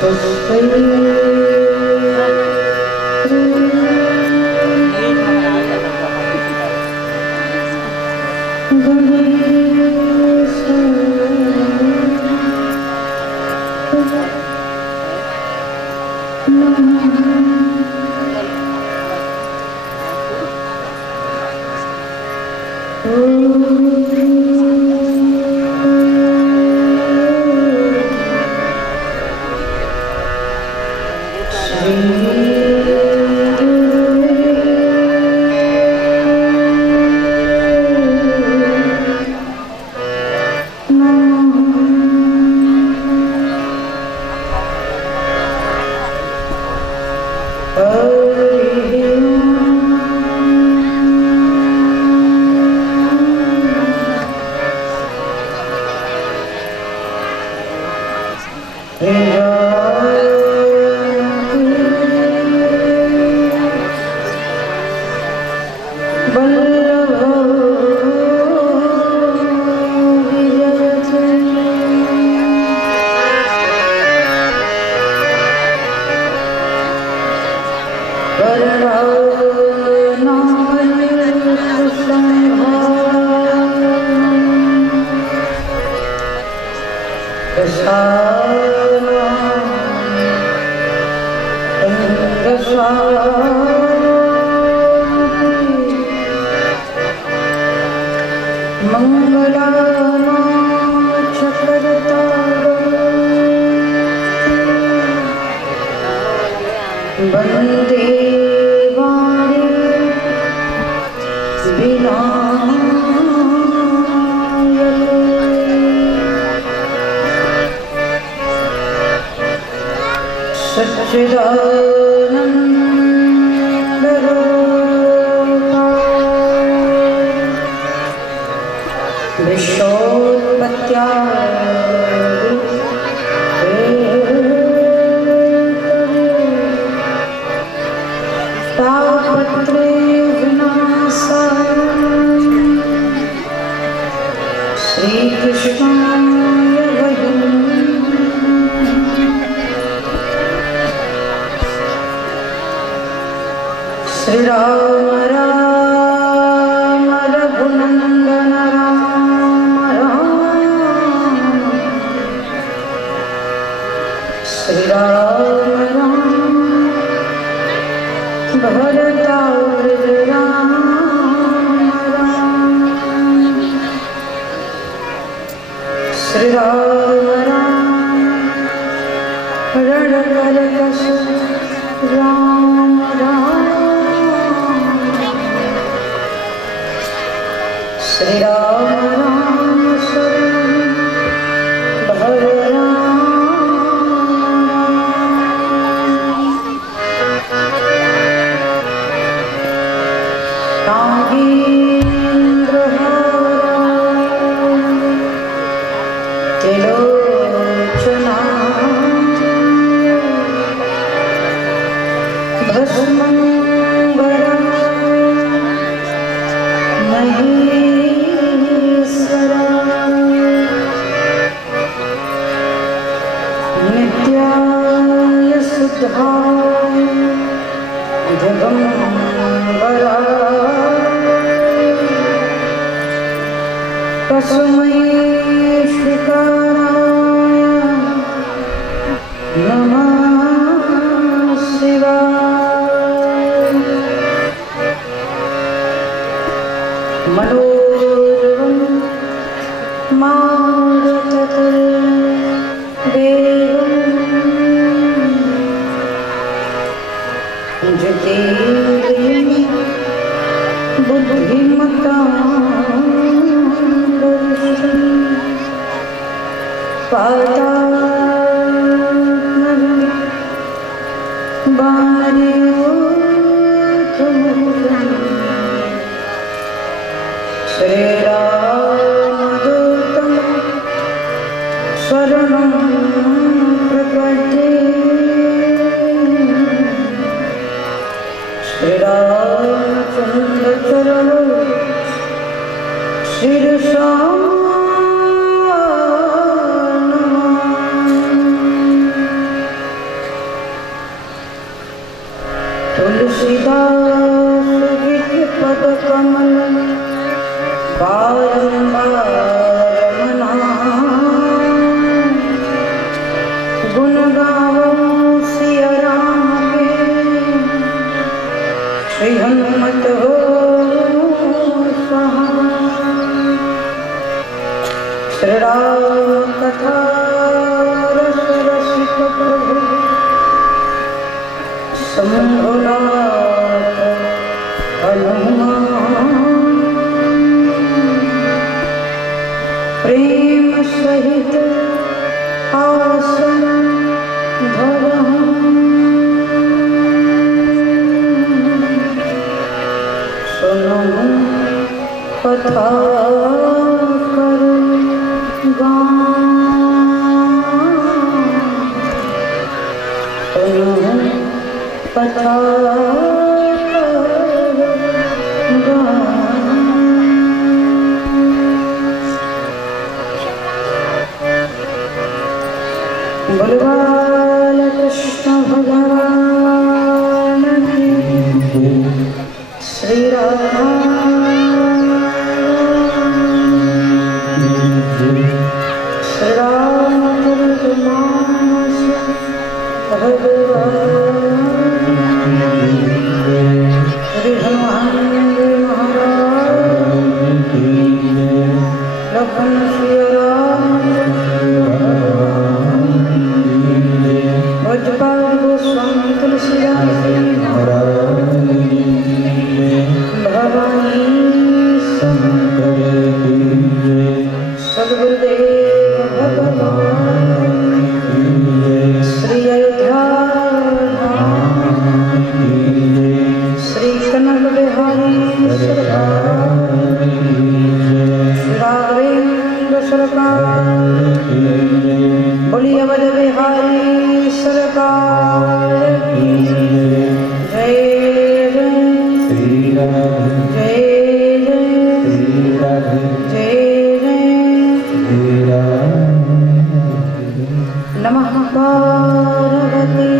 Shri Ram कमल बारंबार गुण गावो सिया राम के श्री हनुमत हो श्री राम कथा रस रसिक प्रभु शंभुनाथ हनुमान प्रेम सहित आसन धरहु सुनहु कथा करु कथा बलवान कृष्ण भगवान की श्री राम श्री रामचंद्र मानस भगवान श्री हनुमान महाराज लखन सिया राम भजपाल गोस्वामी तुलसीदास भवानी सद्गुरुदेव भगवान श्री अयोध्या श्री कनक बिहारी राघवेंद्र सरकार बोली अवध बिहारी सरकार जय जय श्री राम जय जय श्री राम जय जय श्री राम नमः पार्वती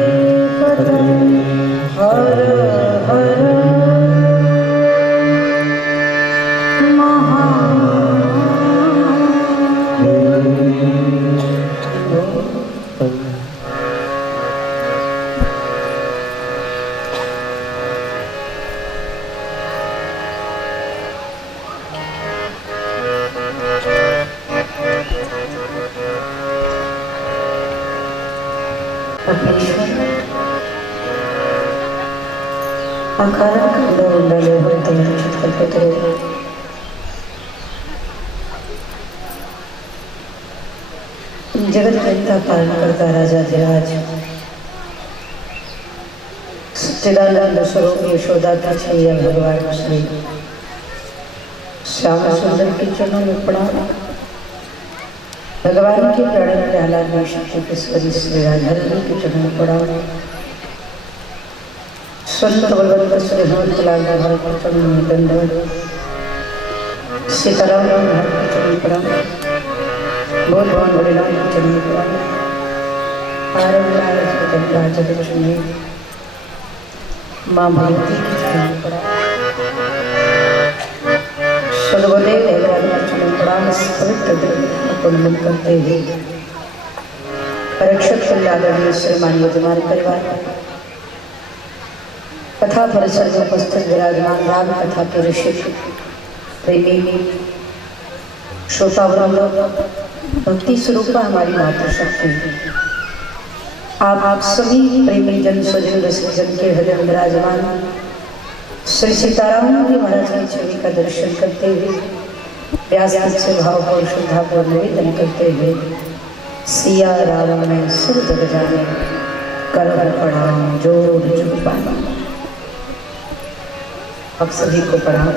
पतये हर हर जगत जनता पालन करता राजा धीराज सच्चिदानंद स्वरूप यशोदा की छैया भगवान श्री श्याम सुंदर के चरणों में प्रणाम। भगवान के प्यारे प्याला में शक्ति किश्वरी श्री राधारणी के चरणों में प्रणाम। संत बलवंत श्री हनुमतलाल महाराज के चरणों में दंडवत। सीताराम महाराज के चरणों में प्रणाम। बहुत भगवान भोलेनाथ के चरणों में प्रणाम। माँ भगवती के चरणों में प्रणाम। सद्गुरुदेव भगवान के चरणों में प्रणाम। पवित्र दिन करते हुए परीक्षित कल्याण श्रीमान यजमान परिवार कथा परिसर में उपस्थित विराजमान राम कथा के ऋषि प्रेमी श्रोतावृंद भक्ति स्वरूपा हमारी मातृशक्ति आप सभी प्रेमी जन स्वजन रसिकजन के हृदय में विराजमान श्री सीताराम जी महाराज की छवि का दर्शन करते हुए व्यास से भाव और श्रद्धा को निवेदन करते हुए सिया राम में सिर जग जाने कर प्रणाम जोड़ जुग पाना। आप सभी को प्रणाम।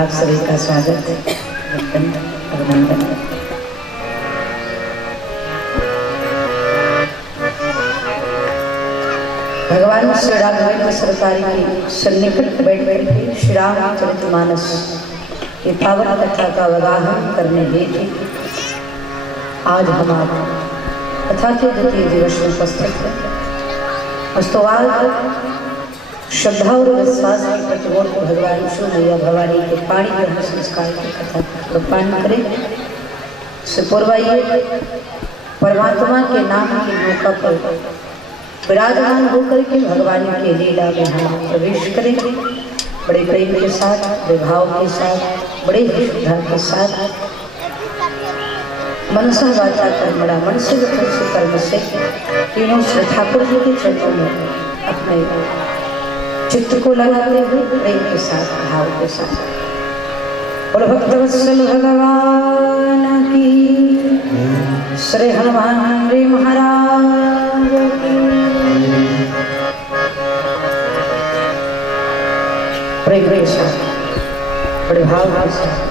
आप सभी का स्वागत है, अभिनंदन। भगवान श्री राघवेंद्र सरकारी की सन्निकट बैठ के श्री रामचरितमानस ये पावन कथा का अवगाहन करने हेतु आज हम आप कथा के द्वितीय दिवस में उपस्थित हैं। श्रद्धा और विश्वास के प्रतिबोध को भगवान विष्णु मैया भवानी के पाणी ग्रहण संस्कार की कथा पान करें। से पूर्वाइए परमात्मा के नाम के मौका पर विराजमान होकर के भगवान के लीला में हम प्रवेश करें। बड़े प्रेम के साथ, विभाव के साथ, बड़े ही श्रद्धा के साथ, मनसा वाचा कर्मणा, मन से वचन से कर्म से तीनों श्री ठाकुर जी के चरणों में अपने चित्त को लगाते हुए प्रेम के साथ, भाव के साथ। और भक्तवत्सल भगवान की, श्री हनुमान जी महाराज की प्रेम के साथ, बड़े भाव के साथ।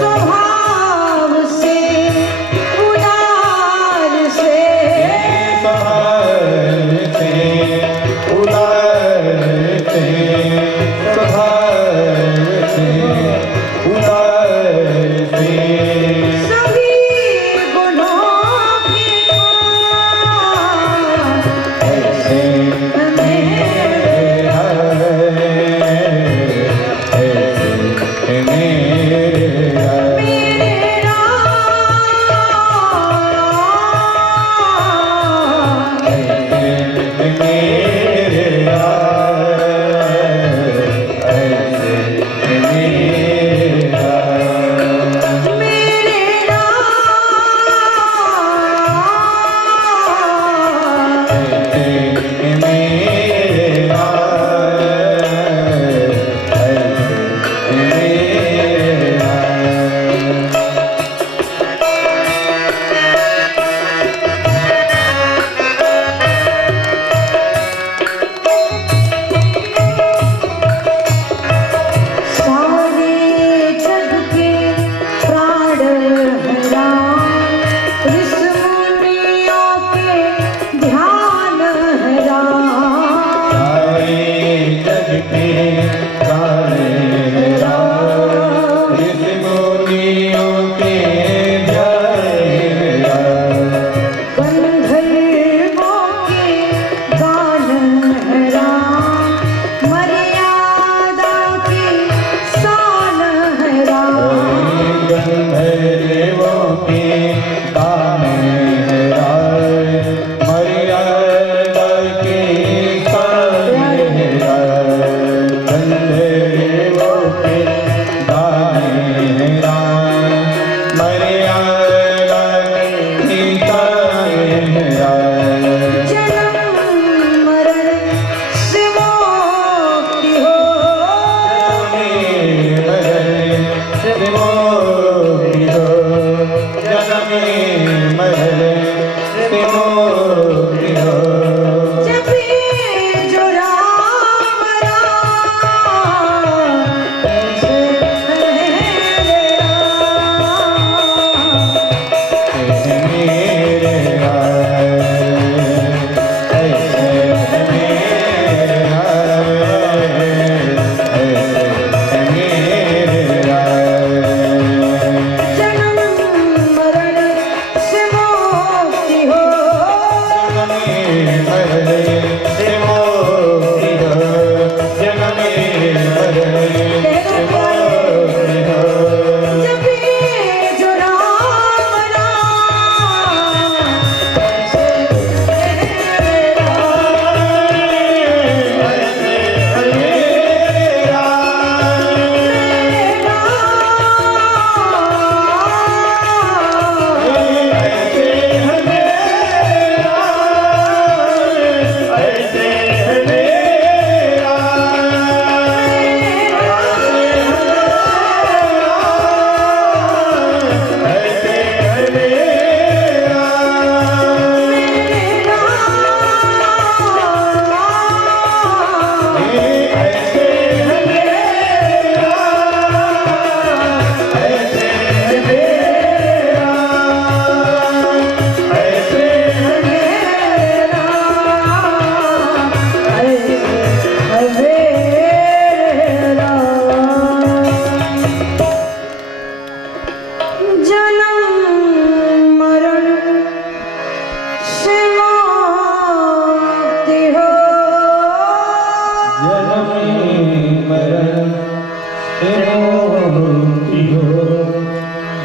स्वभाव से उदार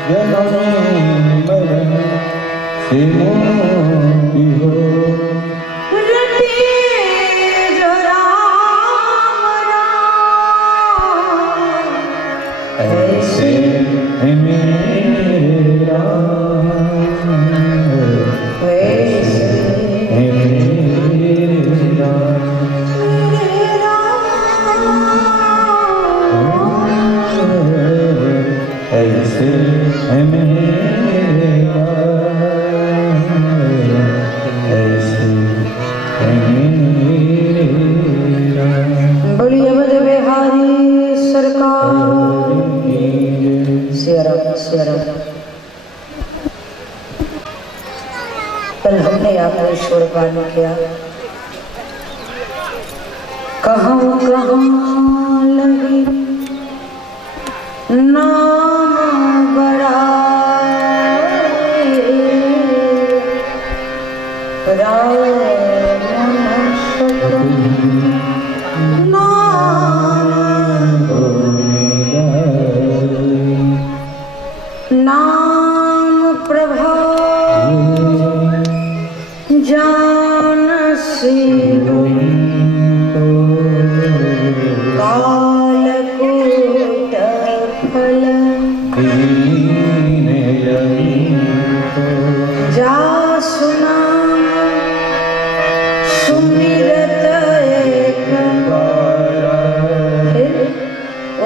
जनम मरण से मोही हो। ऐसे है मेरे राम, ऐसे है मेरे राम, ऐसे है मेरे राम, ऐसे है मेरे राम। बोलिए अवध बिहारी सरकार शेरम। कल हमने आपको ईश्वर पान किया, कहाँ लगी नाम बड़ा नाम प्रभाव जान से कालकूट फल जा सुना सुमिरत एक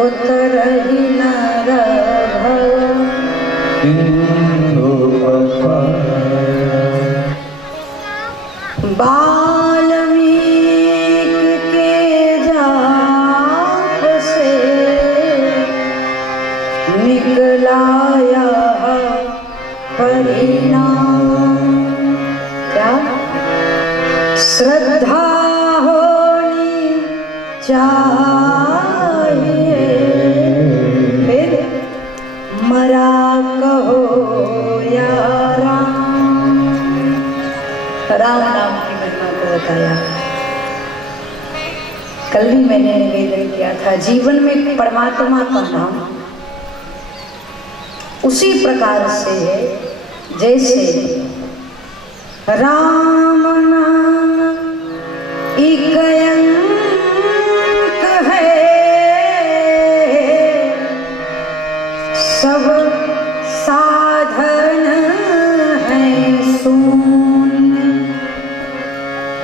उतर ही नर वाल्मीकि के जाप से निकलाया परिणाम। क्या श्रद्धा होनी चाहिए, फिर मरा कहो या राम नाम की महिमा को बताया। कल भी मैंने निवेदन किया था, जीवन में परमात्मा का नाम उसी प्रकार से है जैसे राम नाम एक अंक है, सब साधन है शून्य,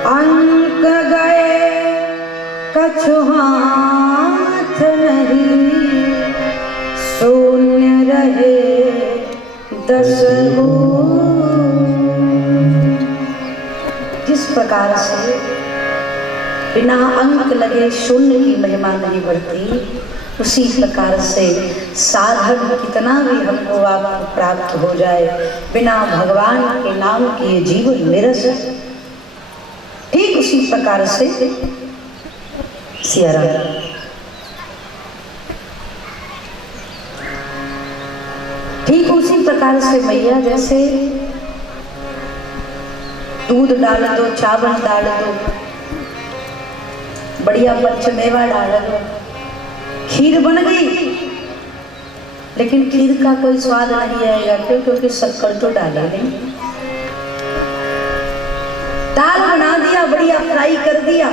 अंक गए कछु हाथ नहीं, शून्य रहे 10 जिस प्रकार से बिना अंक लगे शून्य की महिमा नहीं बढ़ती, उसी प्रकार से साधन कितना भी हमको आपको प्राप्त हो जाए, बिना भगवान के नाम के जीवन निरस। ठीक उसी प्रकार से सियाराम, ठीक उसी प्रकार से मैया जैसे दूध डाल दो, चावल डाल दो, बढ़िया पंचमेवा डाल दो, खीर बन गई, लेकिन खीर का कोई स्वाद नहीं आएगा। क्यों? क्योंकि शक्कर तो डाले नहीं। दाल बना दिया, बढ़िया फ्राई कर दिया,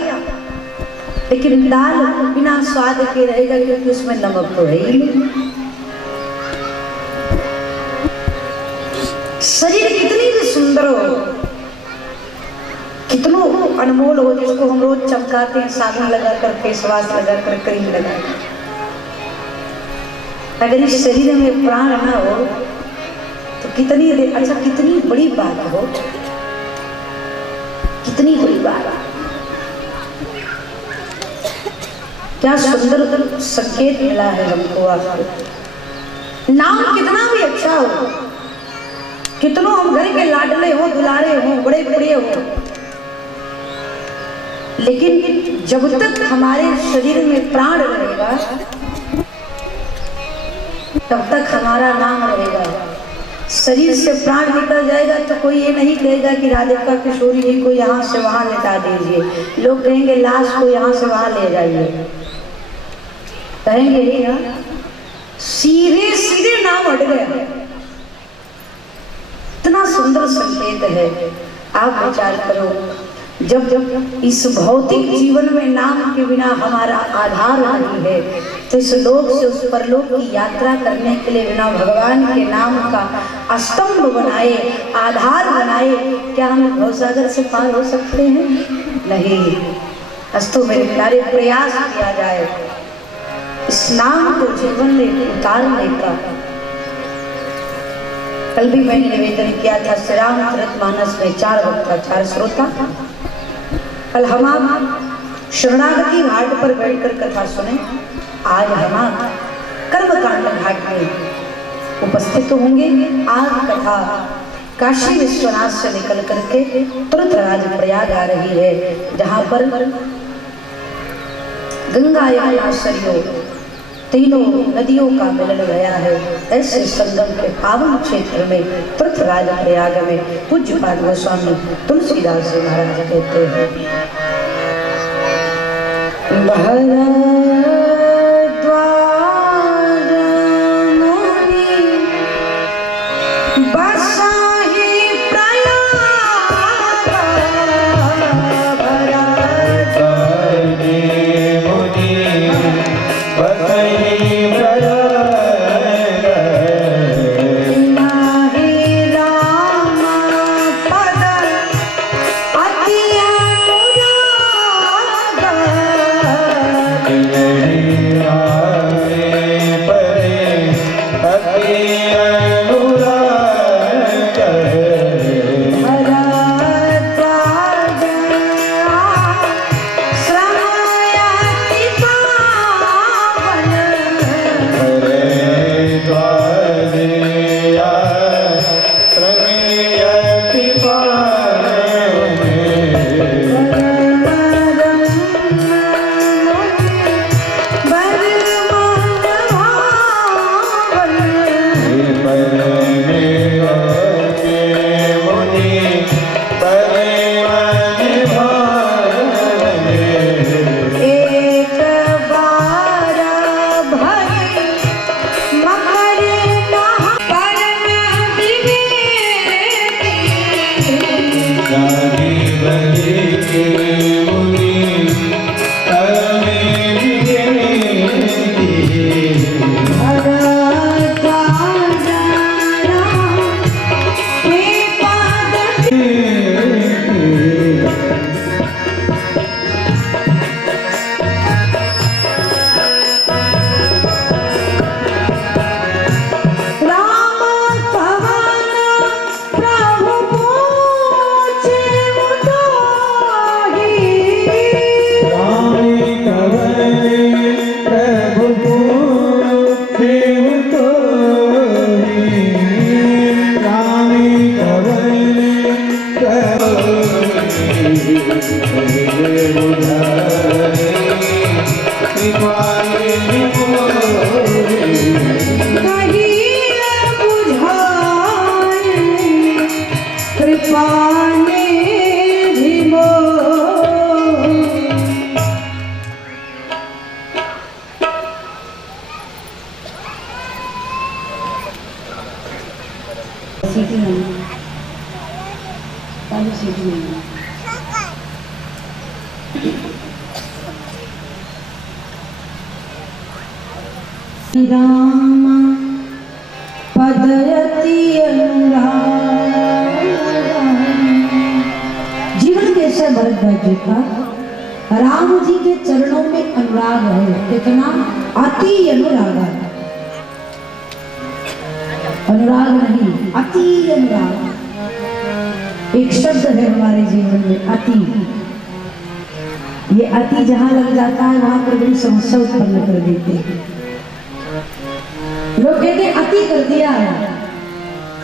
लेकिन दाल बिना स्वाद के रहेगा क्योंकि उसमें नमक तो है ही नहीं। शरीर कितनी भी सुंदर हो, कितनो अनमोल हो, जिसको हम रोज चमकाते हैं साबुन लगाकर, फेस वॉश लगाकर, क्रीम लगाकर, अगर इस शरीर में प्राण ना हो तो कितनी अच्छा, कितनी बड़ी बात हो, कितनी बड़ी बात। क्या सुंदर संकेत मिला है हमको आपको। नाम कितना भी अच्छा हो, कितनों हम घर के लाडले हो, दुलारे हो, बड़े बड़े हो, लेकिन जब तक हमारे शरीर में प्राण रहेगा तब तक हमारा नाम रहेगा। शरीर से प्राण निकल जाएगा तो कोई ये नहीं कहेगा कि राधिका किशोरी जी को यहाँ से वहाँ लेटा दीजिए, लोग कहेंगे लाश को यहाँ से वहाँ ले जाइए, कहेंगे ही ना। सीधे सीधे नाम हट गया, कितना सुंदर संकेत है। आप विचार करो, जब इस भौतिक जीवन में नाम के बिना हमारा आधार नहीं है, तो इस लोक से उस परलोक की यात्रा करने के लिए बिना भगवान के नाम का स्तंभ बनाए, आधार बनाए, क्या हम भवसागर से पार हो सकते हैं? नहीं। अस्तु मेरे प्यारे, प्रयास किया जाए इस नाम को जीवन में उतारने का। कल भी मैंने निवेदन किया था, श्री रामचरितमानस में 4 वक्ता 4 श्रोता। कल हम आप शरणागति घाट पर बैठकर कथा सुने, आज हम आप कर्मकांड घाट में उपस्थित होंगे। आज कथा काशी विश्वनाथ से निकल करके तुरंत राजप्रयाग आ रही है, जहाँ पर गंगा यमुना सरयू तीनों नदियों का मिलन गया है। ऐसे संगम के पावन क्षेत्र में तुरंत राजप्रयाग में पूज्यपाद गोस्वामी तुलसीदास जी महाराज कहते हैं, राम पदयति अनुराग। जीवन कैसे भरत जी का राम जी के चरणों में अनुराग है, कितना अति अनुराग। अनुराग नहीं, अति अनुराग एक शब्द है हमारे जीवन में, अति। ये अति जहां लग जाता है वहां पर बड़ी समस्या उत्पन्न कर देते हैं। लोग कहते अति कर दिया है,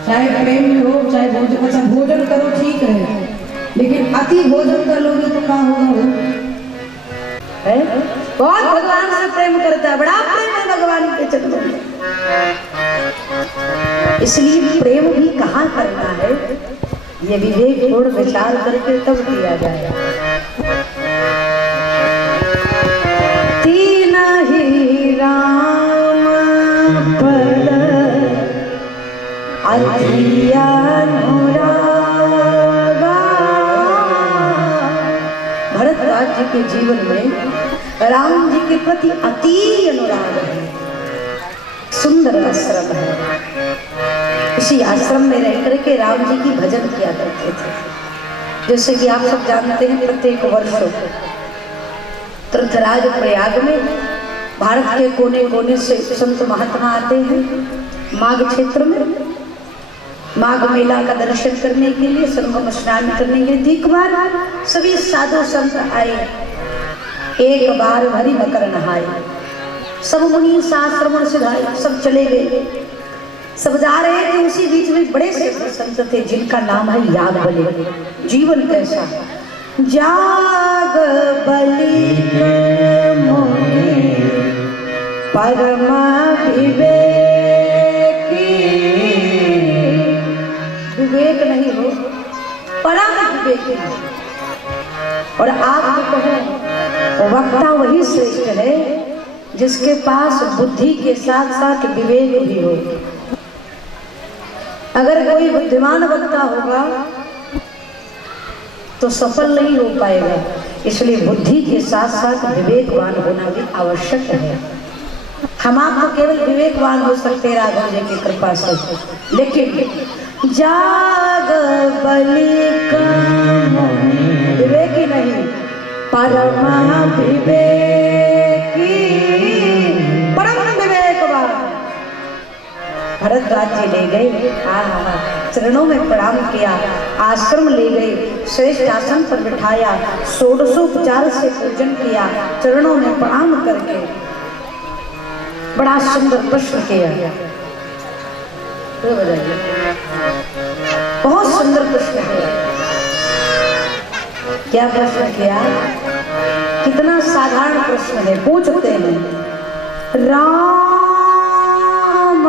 चाहे प्रेम में हो चाहे भोजन, अच्छा भोजन करो ठीक है, लेकिन अति भोजन कर लोगे तो क्या होगा? है बहुत भगवान से प्रेम करता है, बड़ा प्रेम है भगवान के चरणों में। इसलिए प्रेम भी कहाँ करना है, ये विवेकपूर्ण विचार करके तब किया जाए। तीन ही राम पद अति अनुराग। जी के जीवन में राम जी के प्रति अति अनुराग है। सुंदर आश्रम है। इसी आश्रम में रह करके राम जी की भजन किया करते थे। जैसे कि आप सब जानते हैं, प्रत्येक वर्ष तीर्थराज प्रयाग में भारत के कोने कोने से संत महात्मा आते हैं माघ क्षेत्र में, माघ मेला का दर्शन करने के लिए, संगम स्नान करने के लिए। एक बार सभी साधु संत आए, एक बार भरी मकर नहाए। सब मुनि शास्त्र सिधाए, सब चले गए, सब जा रहे थे। उसी बीच में बड़े से संत थे जिनका नाम है याग बलि। जीवन कैसा, जाग बलि परमा विवेक नहीं हो, परम विवेक। और आप कहो वक्ता वही श्रेष्ठ है जिसके पास बुद्धि के साथ साथ विवेक भी हो। अगर कोई बुद्धिमान वक्ता होगा तो सफल नहीं हो पाएगा। इसलिए बुद्धि के साथ साथ विवेकवान होना भी आवश्यक है। हम आपको केवल विवेकवान हो सकते हैं राघव जी की कृपा से, लेकिन जाग बलि विवेक ही नहीं, परमा विवेकी, परम विवेकवान। भरद्वाज जी ले गए, चरणों में प्रणाम किया, आश्रम ले गए, श्रेष्ठ आसन पर बिठाया, षोडशोपचार से पूजन किया, चरणों में प्रणाम करके बड़ा सुंदर प्रश्न किया। बहुत सुंदर प्रश्न किया। क्या प्रश्न किया? कितना साधारण प्रश्न है। पूछते हैं, राम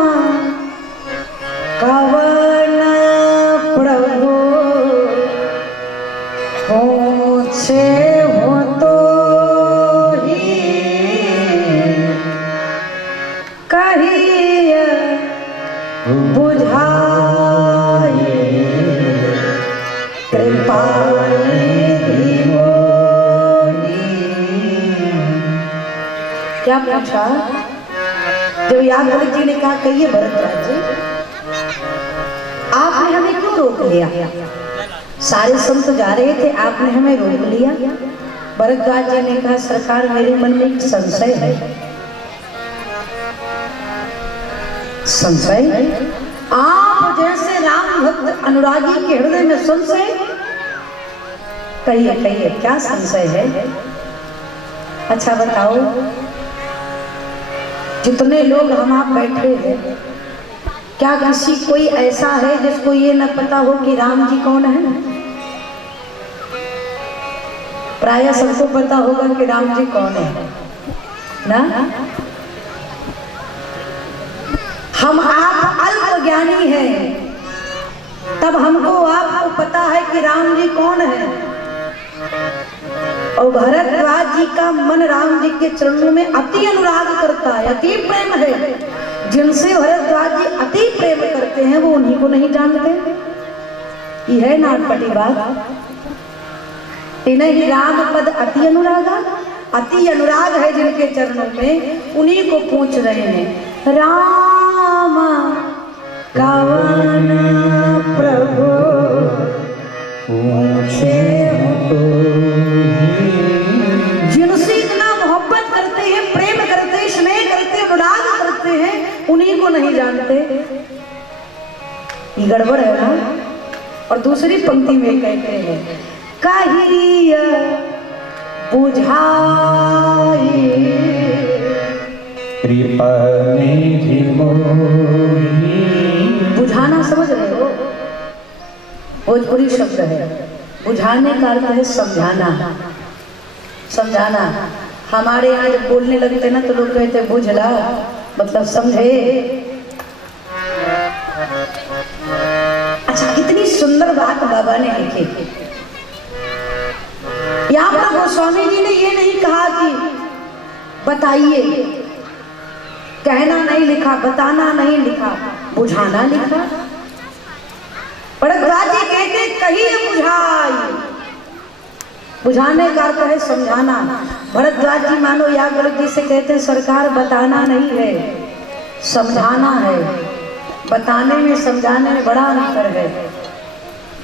कवन प्रभु पूछे हो तो ही कहिए बुझाए कृपा निधि मोहि। क्या पूछा? जब यादव जी ने कहा कहिए भरद्वाज जी, आपने हमें क्यों रोक लिया? सारे संत जा रहे थे, आपने हमें रोक लिया। भरद्वाज जी ने कहा सरकार मेरे मन में एक संशय है। संशय? आप जैसे राम भक्त अनुरागी के हृदय में संशय? कहिए कहिए क्या संशय है? अच्छा बताओ, जितने लोग हम आप बैठे हैं, क्या किसी कोई ऐसा है जिसको ये न पता हो कि राम जी कौन है? प्राय सबको पता होगा कि राम जी कौन है ना। हम आप अल्प ज्ञानी हैं, तब हमको आपको पता है कि राम जी कौन है। और भरद्वाज जी का मन राम जी के चरणों में अति अनुराग करता है, अति प्रेम है। जिनसे भरद्वाज जी अति प्रेम करते हैं वो उन्हीं को नहीं जानते। ये है नाटपटी बात। इन्हीं राम पद अति अनुरागा, अति अनुराग है जिनके चरणों में, उन्हीं को पूछ रहे हैं, राम कवन प्रभु पूछे हो। जिनसे इतना मोहब्बत करते हैं, प्रेम करते हैं, स्नेह करते हैं, अनुराग करते हैं, उन्हीं को नहीं जानते। ये गड़बड़ है ना। और दूसरी पंक्ति में कहते हैं, कहिए बुझाए कृपा निधि मोहि। बुझाना समझ रहे हो? भोजपुरी शब्द है। बुझाने का अर्थ है समझाना। समझाना। हमारे यहाँ जब बोलने लगते ना तो लोग कहते बुझला, मतलब समझे। अच्छा, कितनी सुंदर बात बाबा ने लिखी। यहाँ पर गोस्वामी जी ने ये नहीं कहा कि बताइए, कहना नहीं लिखा, बताना नहीं लिखा, बुझाना लिखा। भरद्वाज जी कहते कहिए बुझाई। बुझाने का अर्थ है समझाना। भरद्वाज जी मानो याज्ञवल्क्य जी से कहते हैं सरकार बताना नहीं है, समझाना है। बताने में समझाने में बड़ा अंतर है।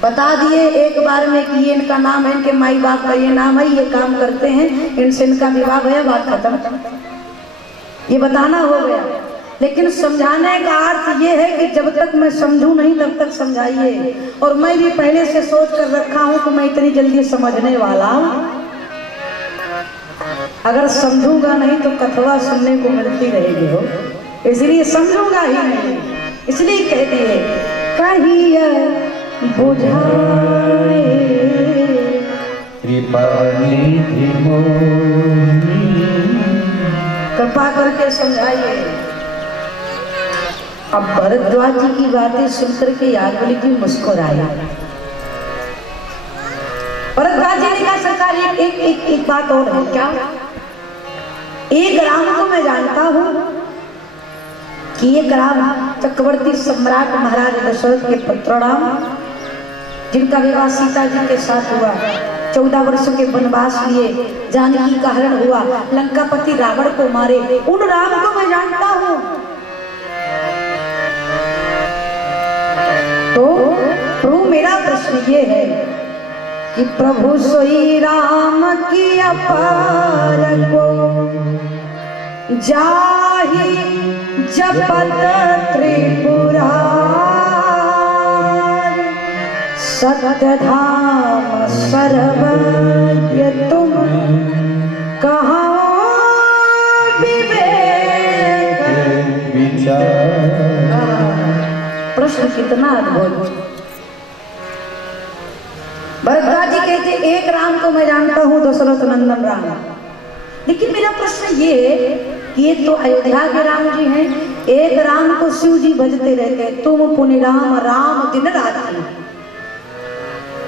बता दिए एक बार में कि ये इनका नाम है, इनके माई बाप का ये नाम है, ये काम करते हैं, इनसे इनका विवाह है, बात खत्म, ये बताना हो गया। लेकिन समझाने का अर्थ ये है कि जब तक मैं समझूं नहीं तब तक समझाइए। और मैं भी पहले से सोच कर रखा हूं कि मैं इतनी जल्दी समझने वाला, अगर समझूंगा नहीं तो कथवा सुनने को मिलती रहेगी हो, इसलिए समझूंगा ही नहीं। इसलिए कहते हैं कहिए बुझाए कृपा निधि मोहि, कृपा करके समझाइए। अब भरद्वाज जी की बातें सुनकर के याज्ञवल्क्य जी मुस्कुराए। भरद्वाज जी ने कहा सरकार एक बात और है। क्या? एक राम को मैं जानता हूं कि एक राम चक्रवर्ती सम्राट महाराज दशरथ के पुत्र राम, जिनका विवाह सीता जी के साथ हुआ, 14 वर्षों के वनवास लिए, जानकी का हरण हुआ, लंकापति रावण को मारे, उन राम को मैं जानता हूं। तो प्रभु मेरा प्रश्न ये है कि प्रभु सोई राम की अपार को जाहि जपत त्रिपुरार, सत्यधाम सर्वज्ञ तुम कहाँ विवेक विचार। प्रश्न कितना अद्भुत। भरद्वाज जी कहते एक राम को मैं जानता हूं, दशरथ नंदन राम। लेकिन मेरा प्रश्न ये है कि ये तो अयोध्या के राम जी हैं, एक राम को शिव जी भजते रहते हैं, तुम पुनि राम राम दिन रात्रि,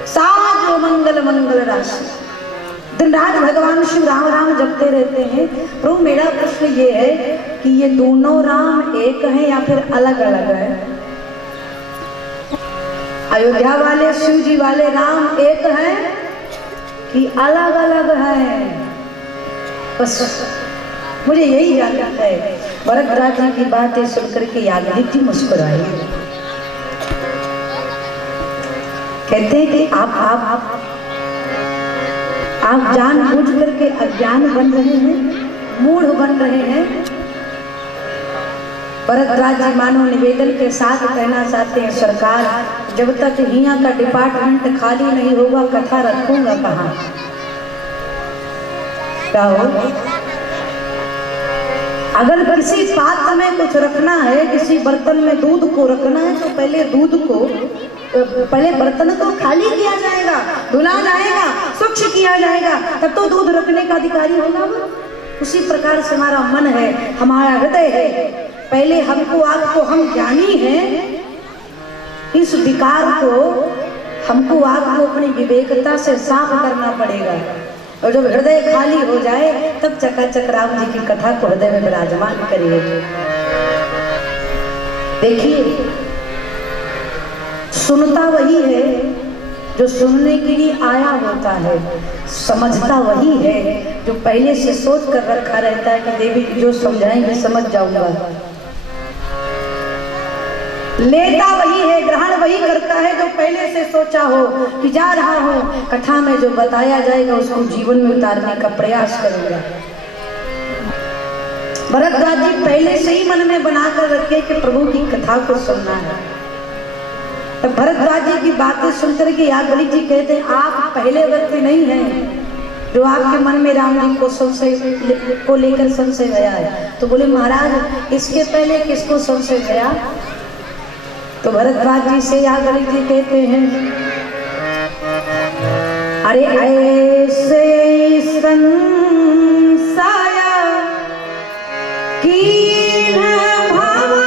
साज मंगल मंगल राशि, दिन रात भगवान शिव राम राम जपते रहते हैं। प्रभु मेरा प्रश्न ये है कि ये दोनों राम एक हैं या फिर अलग अलग है? अयोध्या वाले शिव जी वाले राम एक हैं कि अलग अलग हैं? बस मुझे यही जानना है। भरद्वाज जी की बातें सुनकर के याज्ञवल्क्य जी मुस्कुराए। कहते हैं कि आप जानबूझ करके अज्ञान बन रहे हैं, मूढ़ बन रहे हैं। भरद्वाज जी मानो निवेदन के साथ कहना चाहते हैं सरकार, जब तक हिया का डिपार्टमेंट खाली नहीं होगा कथा रखूंगा कहाँ? क्या हो? अगर किसी पात्र में कुछ रखना है, किसी बर्तन में दूध को रखना है, तो पहले बर्तन को खाली किया जाएगा, धुला जाएगा, स्वच्छ किया जाएगा, तब तो दूध रखने का अधिकारी होगा। उसी प्रकार से हमारा मन है, हमारा हृदय है, पहले हमको आपको हम ज्ञानी हैं, इस विकार को हमको आपको अपनी विवेकता से साफ करना पड़ेगा। और जब हृदय खाली हो जाए तब चकाचक राम जी की कथा को हृदय में विराजमान करिए। देखिए, सुनता वही है जो सुनने के लिए आया होता है, समझता वही है जो पहले से सोच कर रखा रहता है कि देवी जो समझाएंगे समझ जाऊंगा। लेता वही है, ग्रहण वही करता है जो पहले से सोचा हो कि जा रहा हूं, कथा में जो बताया जाएगा उसको जीवन में उतारने का प्रयास करूंगा। भरद्वाज जी पहले से ही मन में बनाकर रखे कि प्रभु की कथा को सुनना है। तो भरद्वाज जी की बातें सुनकर के याज्ञवल्क्य जी कहते हैं आप पहले व्यक्ति नहीं हैं जो आपके मन में राम जी को संशय को लेकर संशय गया है। तो बोले महाराज इसके पहले किसको संशय गया? तो भरद्वाज जी से याज्ञवल्क्य जी कहते हैं अरे ऐसे संशय की भवानी,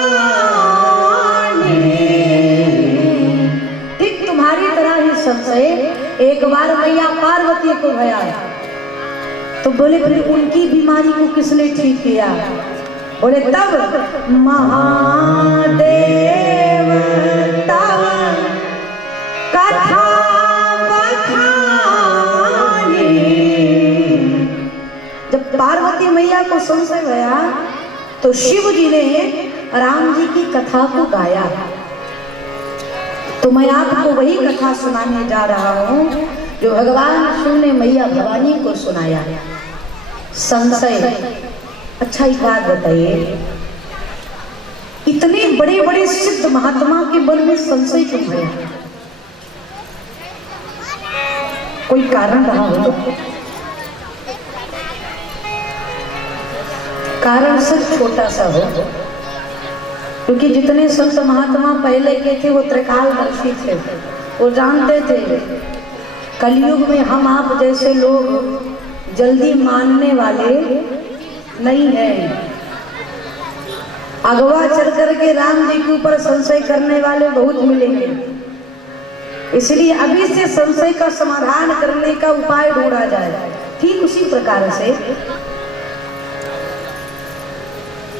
ठीक तुम्हारी तरह ही संशय एक बार मैया पार्वती को गया। तो बोले फिर उनकी बीमारी को किसने ठीक किया? बोले तब महादेव तब कथा बखानी, तो शिव जी ने राम जी की कथा को गाया। तो मैं आपको वही कथा सुनाने जा रहा हूँ जो भगवान शिव ने मैया भवानी को सुनाया। संशय। अच्छा एक बात बताइए, इतने बड़े बड़े सिद्ध महात्मा के मन में संशय क्यों है? कोई कारण रहा हो? कारण सिर्फ छोटा सा हो, क्योंकि जितने संत महात्मा पहले के थे वो त्रिकालदर्शी थे। वो जानते थे कलयुग में हम आप जैसे लोग जल्दी मानने वाले नहीं हैं। अगवा चढ़ करके राम जी के ऊपर संशय करने वाले बहुत मिलेंगे। इसलिए अभी से संशय का समाधान करने का उपाय ढूंढा जाए। ठीक उसी प्रकार से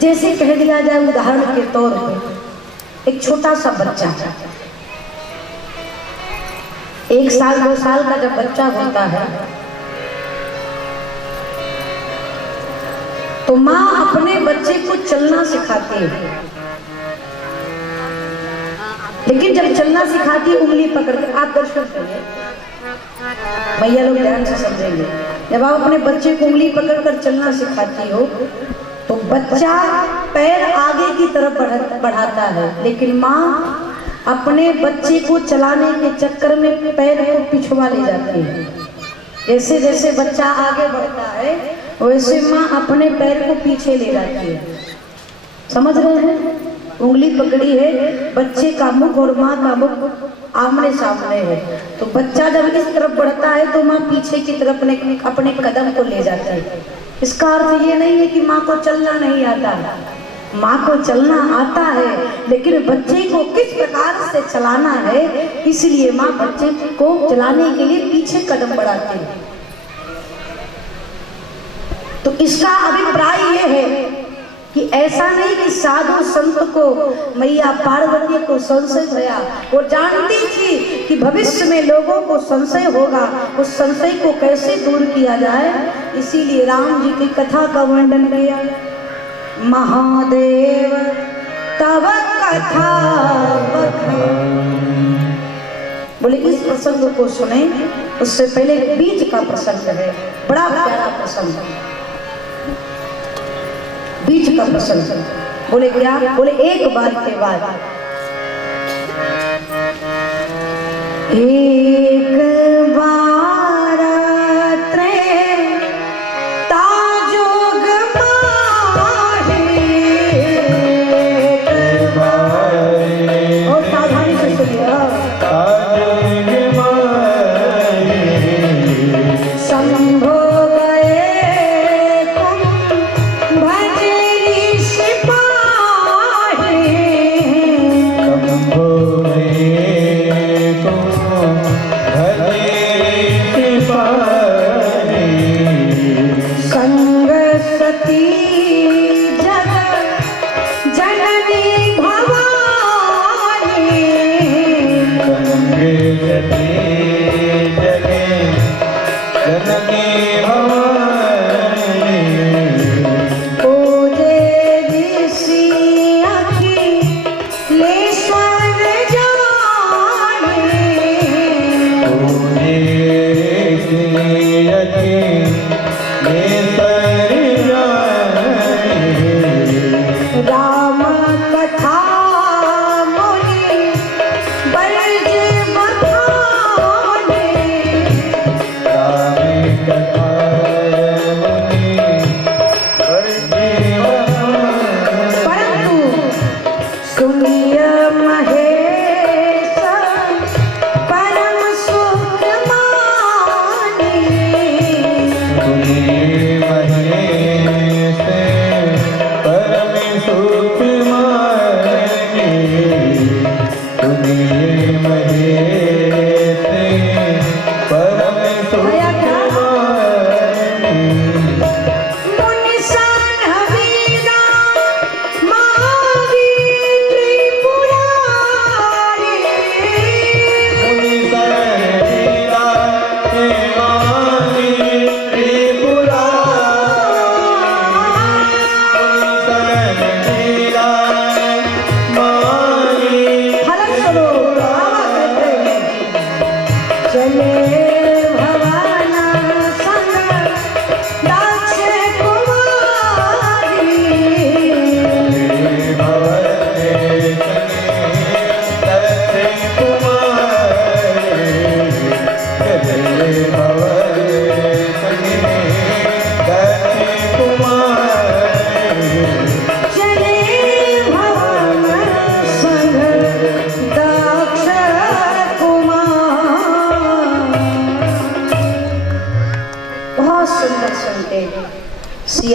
जैसे कह दिया जाए, उदाहरण के तौर पर एक छोटा सा बच्चा, 1 साल 2 साल का जब बच्चा होता है तो माँ अपने बच्चे को चलना सिखाती है। लेकिन जब चलना सिखाती है उंगली पकड़ कर, आप दर्शन करिए, भैया लोग ध्यान से समझेंगे। जब आप अपने बच्चे को उंगली पकड़ कर चलना सिखाती हो तो बच्चा पैर आगे की तरफ बढ़ाता है, लेकिन माँ अपने बच्चे को चलाने के चक्कर में पैर को पिछवा ले जाती है। जैसे जैसे बच्चा आगे बढ़ता है वैसे माँ अपने पैर को पीछे ले जाती है। समझ रहे हैं? उंगली पकड़ी है, बच्चे का मुख और माँ का मुख आमने सामने है, तो बच्चा जब इस तरफ बढ़ता है तो माँ पीछे की तरफ अपने कदम को ले जाती है। इसका अर्थ ये नहीं है कि माँ को चलना नहीं आता, माँ को चलना आता है, लेकिन बच्चे को किस प्रकार से चलाना है इसलिए माँ बच्चे को चलाने के लिए पीछे कदम बढ़ाती है। तो इसका अभिप्राय यह है कि ऐसा नहीं कि साधु संत को मैया पार्वती को संशय भया। वो जानती थी कि भविष्य में लोगों को संशय होगा, उस संशय को कैसे दूर किया जाए, इसीलिए राम जी की कथा का वर्णन किया। महादेव तव कथा बोले, इस प्रसंग को सुने। उससे पहले बीच का प्रसंग है, बड़ा प्यारा प्रसंग, बीच का प्रसंग। बोले क्या? बोले एक बार के बाद एक बार ताजुग माही, और सावधानी से सुनिए, संभो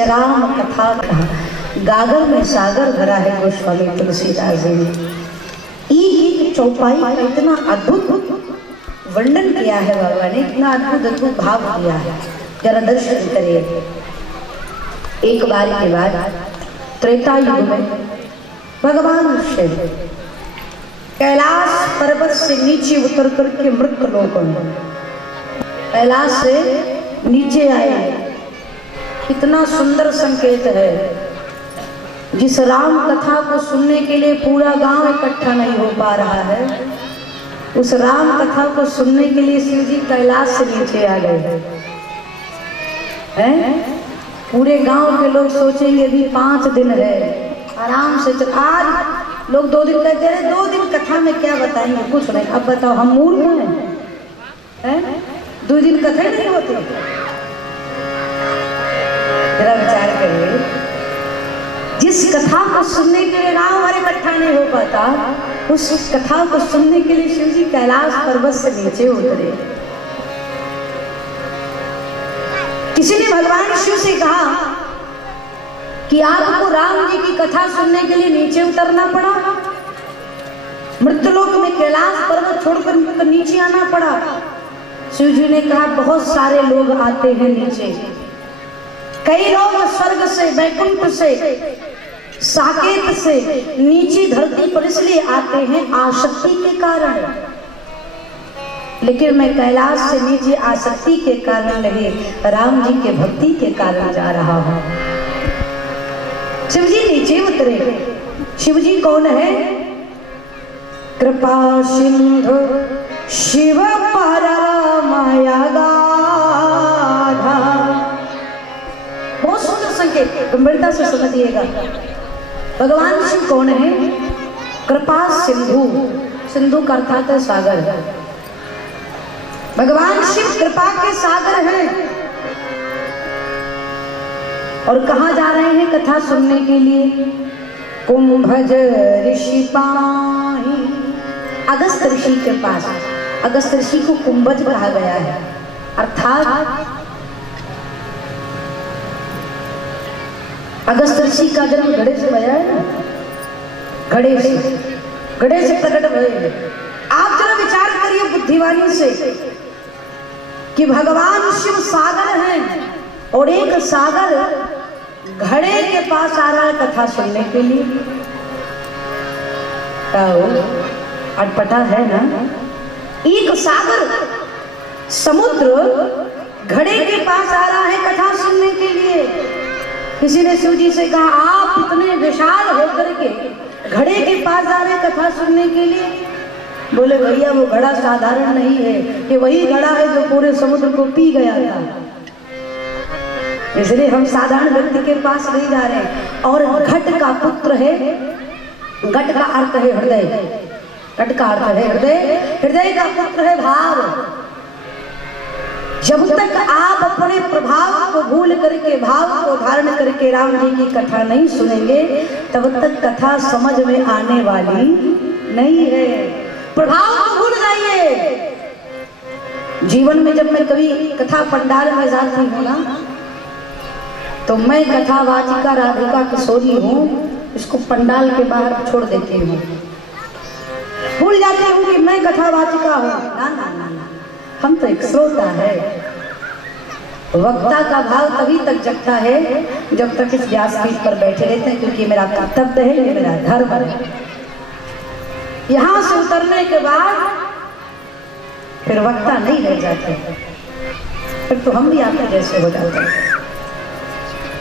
राम कथा का गागर में सागर भरा है गोस्वामी तुलसीदास जी ने। एक चौपाई का इतना अद्भुत वर्णन किया है भगवान ने, इतना अद्भुत भाव दिया है, जरा दर्शन करिए। एक बार के बाद त्रेता युग में भगवान शिव कैलाश पर्वत से नीचे उतर करके मृत लोकों में कैलाश से नीचे आए। कितना सुंदर संकेत है। जिस राम कथा को सुनने के लिए पूरा गांव इकट्ठा नहीं हो पा रहा है, उस राम कथा को सुनने के लिए शिव जी कैलाश से नीचे आ गए हैं। पूरे गांव के लोग सोचेंगे अभी 5 दिन है, आराम से चल। आज लोग 2 दिन कहते रहे, 2 दिन कथा में क्या बताएंगे, कुछ नहीं। अब बताओ हम मूर्ख हैं? 2 दिन कथा नहीं होती। जरा विचार करिए, जिस कथा को सुनने के लिए गांव हमारे इकट्ठा नहीं हो पाता, उस कथा को सुनने के लिए शिव जी कैलाश पर्वत से नीचे उतरे। किसी ने भगवान शिव से कहा कि आपको राम जी की कथा सुनने के लिए नीचे उतरना पड़ा, मृतलोक में कैलाश पर्वत छोड़कर नीचे आना पड़ा। शिव जी ने कहा बहुत सारे लोग आते हैं नीचे, कई लोग स्वर्ग से, वैकुंठ से, साकेत से नीचे धरती पर इसलिए आते हैं आसक्ति के कारण, लेकिन मैं कैलाश से नीचे आसक्ति के कारण नहीं, राम जी के भक्ति के कारण जा रहा हूं। शिव जी नीचे उतरे। शिव जी कौन है? कृपा सिंधु शिव परमाया गाधा। बहुत सुंदर संकेत, गंभीरता से समझिएगा। भगवान शिव कौन है? कृपा सिंधु, सिंधु का अर्थ है सागर। भगवान शिव कृपा के सागर हैं। और कहाँ जा रहे हैं कथा सुनने के लिए? कुंभज ऋषि पाही, अगस्त ऋषि के पास। अगस्त ऋषि को कुंभज कहा गया है, अर्थात अगस्त ऋषि का जन्म घड़े से भया है ना, घड़े से प्रकट भये। आप जरा विचार करिए बुद्धिवानी से कि भगवान शिव सागर हैं और एक सागर घड़े के पास आ रहा है कथा सुनने के लिए। अटपटा है ना? एक सागर समुद्र घड़े के पास आ रहा है कथा सुनने के लिए। किसी ने शिव जी से कहा आप इतने विशाल होकर के घड़े के पास आ रहे कथा सुनने के लिए? बोले भैया वो घड़ा साधारण नहीं है, कि वही घड़ा है जो पूरे समुद्र को पी गया था, इसलिए हम साधारण व्यक्ति के पास नहीं जा रहे। और घट का पुत्र है, घट का अर्थ है हृदय, घट का अर्थ है हृदय, हृदय का पुत्र है भाव। जब तक आप अपने प्रभाव को भूल करके, भाव को धारण करके राम जी की कथा नहीं सुनेंगे, तब तक कथा समझ में आने वाली नहीं है। प्रभाव को भूल जाइए। जीवन में जब मैं कभी कथा पंडाल में जाती हूँ ना, तो मैं कथावाचिका राधिका किशोरी हूँ, इसको पंडाल के बाहर छोड़ देती हूँ। भूल जाती हूँ कि मैं कथावाचिका हूँ। ना ना ना ना, हम तो एक श्रोता है। वक्ता का भाव तभी तक जगता है जब तक इस व्यासपीठ पर बैठे रहते हैं, क्योंकि मेरा कर्तव्य है, ये मेरा धर्म है। यहाँ से उतरने के बाद फिर वक्ता नहीं रह जाते, फिर तो हम भी आपके जैसे हो जाते हैं।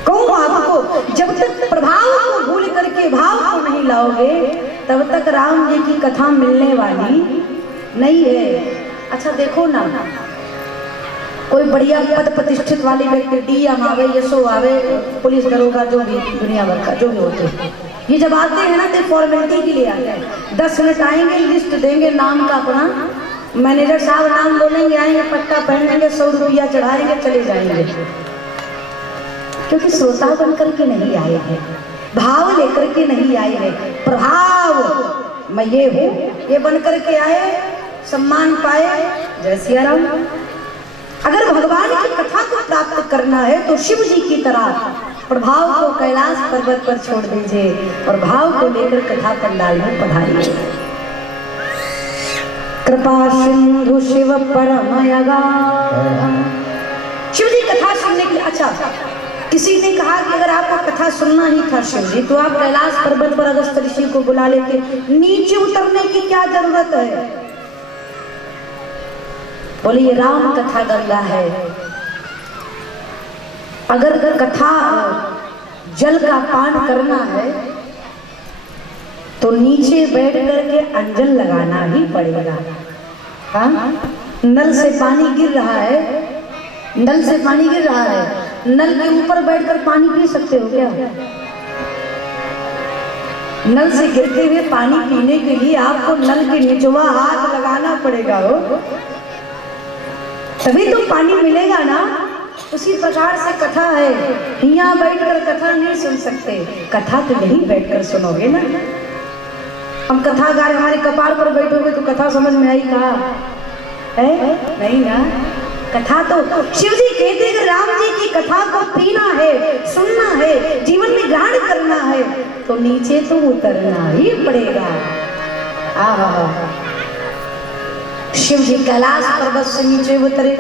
कहूँ आपको, जब तक प्रभाव को भूल करके भाव को नहीं लाओगे, तब तक राम जी की कथा मिलने वाली नहीं है। अच्छा देखो ना, कोई बढ़िया पद प्रतिष्ठित वाले व्यक्ति, डीएम आवे, एसओ आवे, पुलिस दरोगा, जो भी दुनिया भर का जो भी होते हैं, ये जब आते हैं ना तो फॉर्मेलिटी के लिए आते हैं। 10 मिनट आएंगे, लिस्ट देंगे नाम का अपना, मैनेजर साहब नाम बोलेंगे, आएंगे, पट्टा पहनेंगे, 100 रुपया चढ़ाएंगे, चले जाएंगे। क्योंकि श्रोता बनकर के नहीं आए हैं, भाव लेकर के नहीं आए हैं। प्रभाव मैं ये हूँ, ये बनकर के आए, सम्मान पाए, जय सिया राम। अगर भगवान की कथा को प्राप्त करना है तो शिव जी की तरह और भाव को कैलाश पर्वत पर छोड़ दीजिए और भाव को लेकर कथा पंडाल में पधारिए। कृपा सिंधु शिव परमयगा। शिव जी कथा सुनने की, अच्छा किसी ने कहा कि अगर आपको कथा सुनना ही था शिव जी, तो आप कैलाश पर्वत पर अगस्त्य ऋषि को बुला लेते, नीचे उतरने की क्या जरूरत है? बोले ये राम कथा गंगा है, अगर कथा जल का पान करना है तो नीचे बैठ करके अंजल लगाना ही पड़ेगा। हाँ, नल से पानी गिर रहा है, नल से पानी गिर रहा है, नल के ऊपर बैठकर पानी पी सकते हो क्या? नल से गिरते हुए पानी पीने के लिए आपको नल के निचवा हाथ लगाना पड़ेगा हो, तभी तो पानी मिलेगा ना। उसी प्रकार से कथा है, यहाँ बैठकर कथा नहीं सुन सकते, कथा तो यहीं बैठकर सुनोगे ना। हम कथाकार हमारे कपार पर बैठोगे तो कथा समझ में आई कहा है? नहीं ना। कथा तो शिव जी कहते हैं कि राम जी की कथा को पीना है, सुनना है, जीवन में ग्रहण करना है तो नीचे तो उतरना ही पड़ेगा। शिव जी कैलाश पर्वत से नीचे उतरे,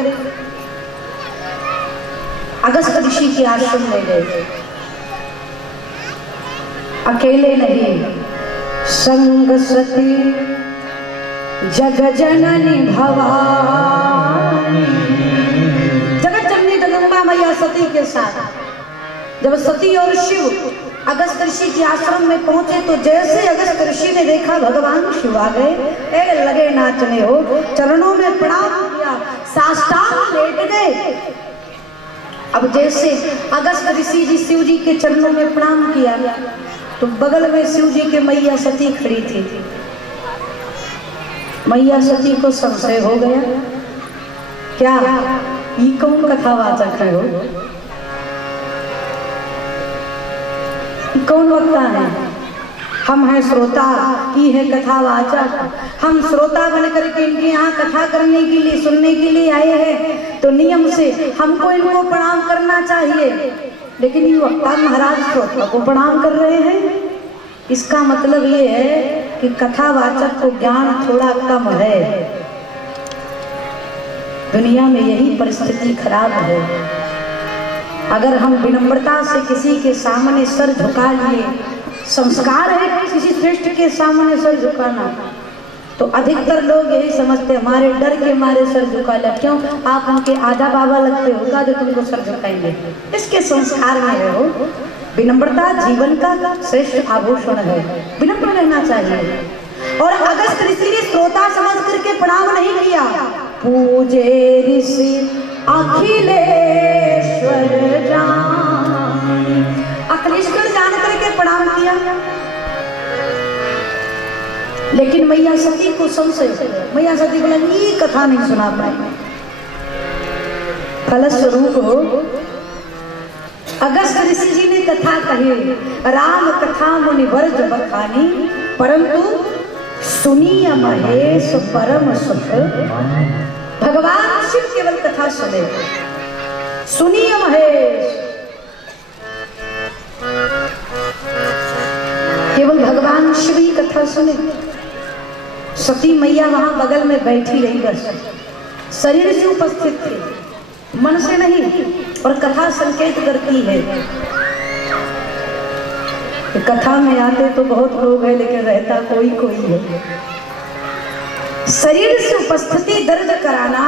अगस्त्य ऋषि के आश्रम में गए। अकेले नहीं, संग सती जग जननी भवानी, जगत जननी जगदम्बा मैया सती के साथ। जब सती और शिव अगस्त्य ऋषि के आश्रम में पहुंचे तो जैसे अगस्त्य ऋषि ने देखा भगवान शिव आ गए, लगे नाचने हो, चरणों में प्रणाम किया, साष्टांग लेट गए। अब जैसे अगस्त्य ऋषि जी शिव जी के चरणों में प्रणाम किया तो बगल में शिव जी के मैया सती खड़ी थी। मैया सती को संशय हो गया, क्या ये कौन कथावाचक है हो, कौन वक्ता है? हम हैं श्रोता, ये है कथावाचक। हम श्रोता बनकर के इनके यहाँ कथा करने के लिए, सुनने के लिए आए हैं तो नियम से हमको इनको प्रणाम करना चाहिए, लेकिन ये वक्ता महाराज श्रोता को प्रणाम कर रहे हैं। इसका मतलब ये है कि कथावाचक को ज्ञान थोड़ा कम है। दुनिया में यही परिस्थिति खराब है। अगर हम विनम्रता से किसी के सामने सर झुका लिए, संस्कार है किसी श्रेष्ठ के सामने सर झुकाना, तो अधिकतर लोग यही समझते हमारे डर के मारे सर झुका ले। क्यों? आप उनके आधा बाबा लगते होगा जो तुमको सर झुकाएंगे, इसके संस्कार में है हो। विनम्रता जीवन का श्रेष्ठ आभूषण है, विनम्र रहना चाहिए। और अगस्त्य ऋषि ने श्रोता समझ करके प्रणाम नहीं किया, पूजे ऋषि अखिलेश्वर जान, अखिलेश्वर जान करके प्रणाम किया। लेकिन मैया सती को संशय हो गया। मैया सती बोला ये कथा नहीं सुना पाएंगे। फलस्वरूप हो अगस्त्य ऋषि जी ने कथा कही, राम कथा मुनि वर्ज बखानी, परंतु सुनिय महेश परम सुख। भगवान शिव केवल कथा सुने, सुनिय महेश, केवल भगवान शिव ही कथा सुने। सती मैया वहां बगल में बैठी रही, बस शरीर से उपस्थित थी, मन से नहीं। और कथा संकेत करती है, कथा में आते तो बहुत लोग हैं लेकिन रहता कोई कोई है। शरीर से उपस्थिति दर्ज कराना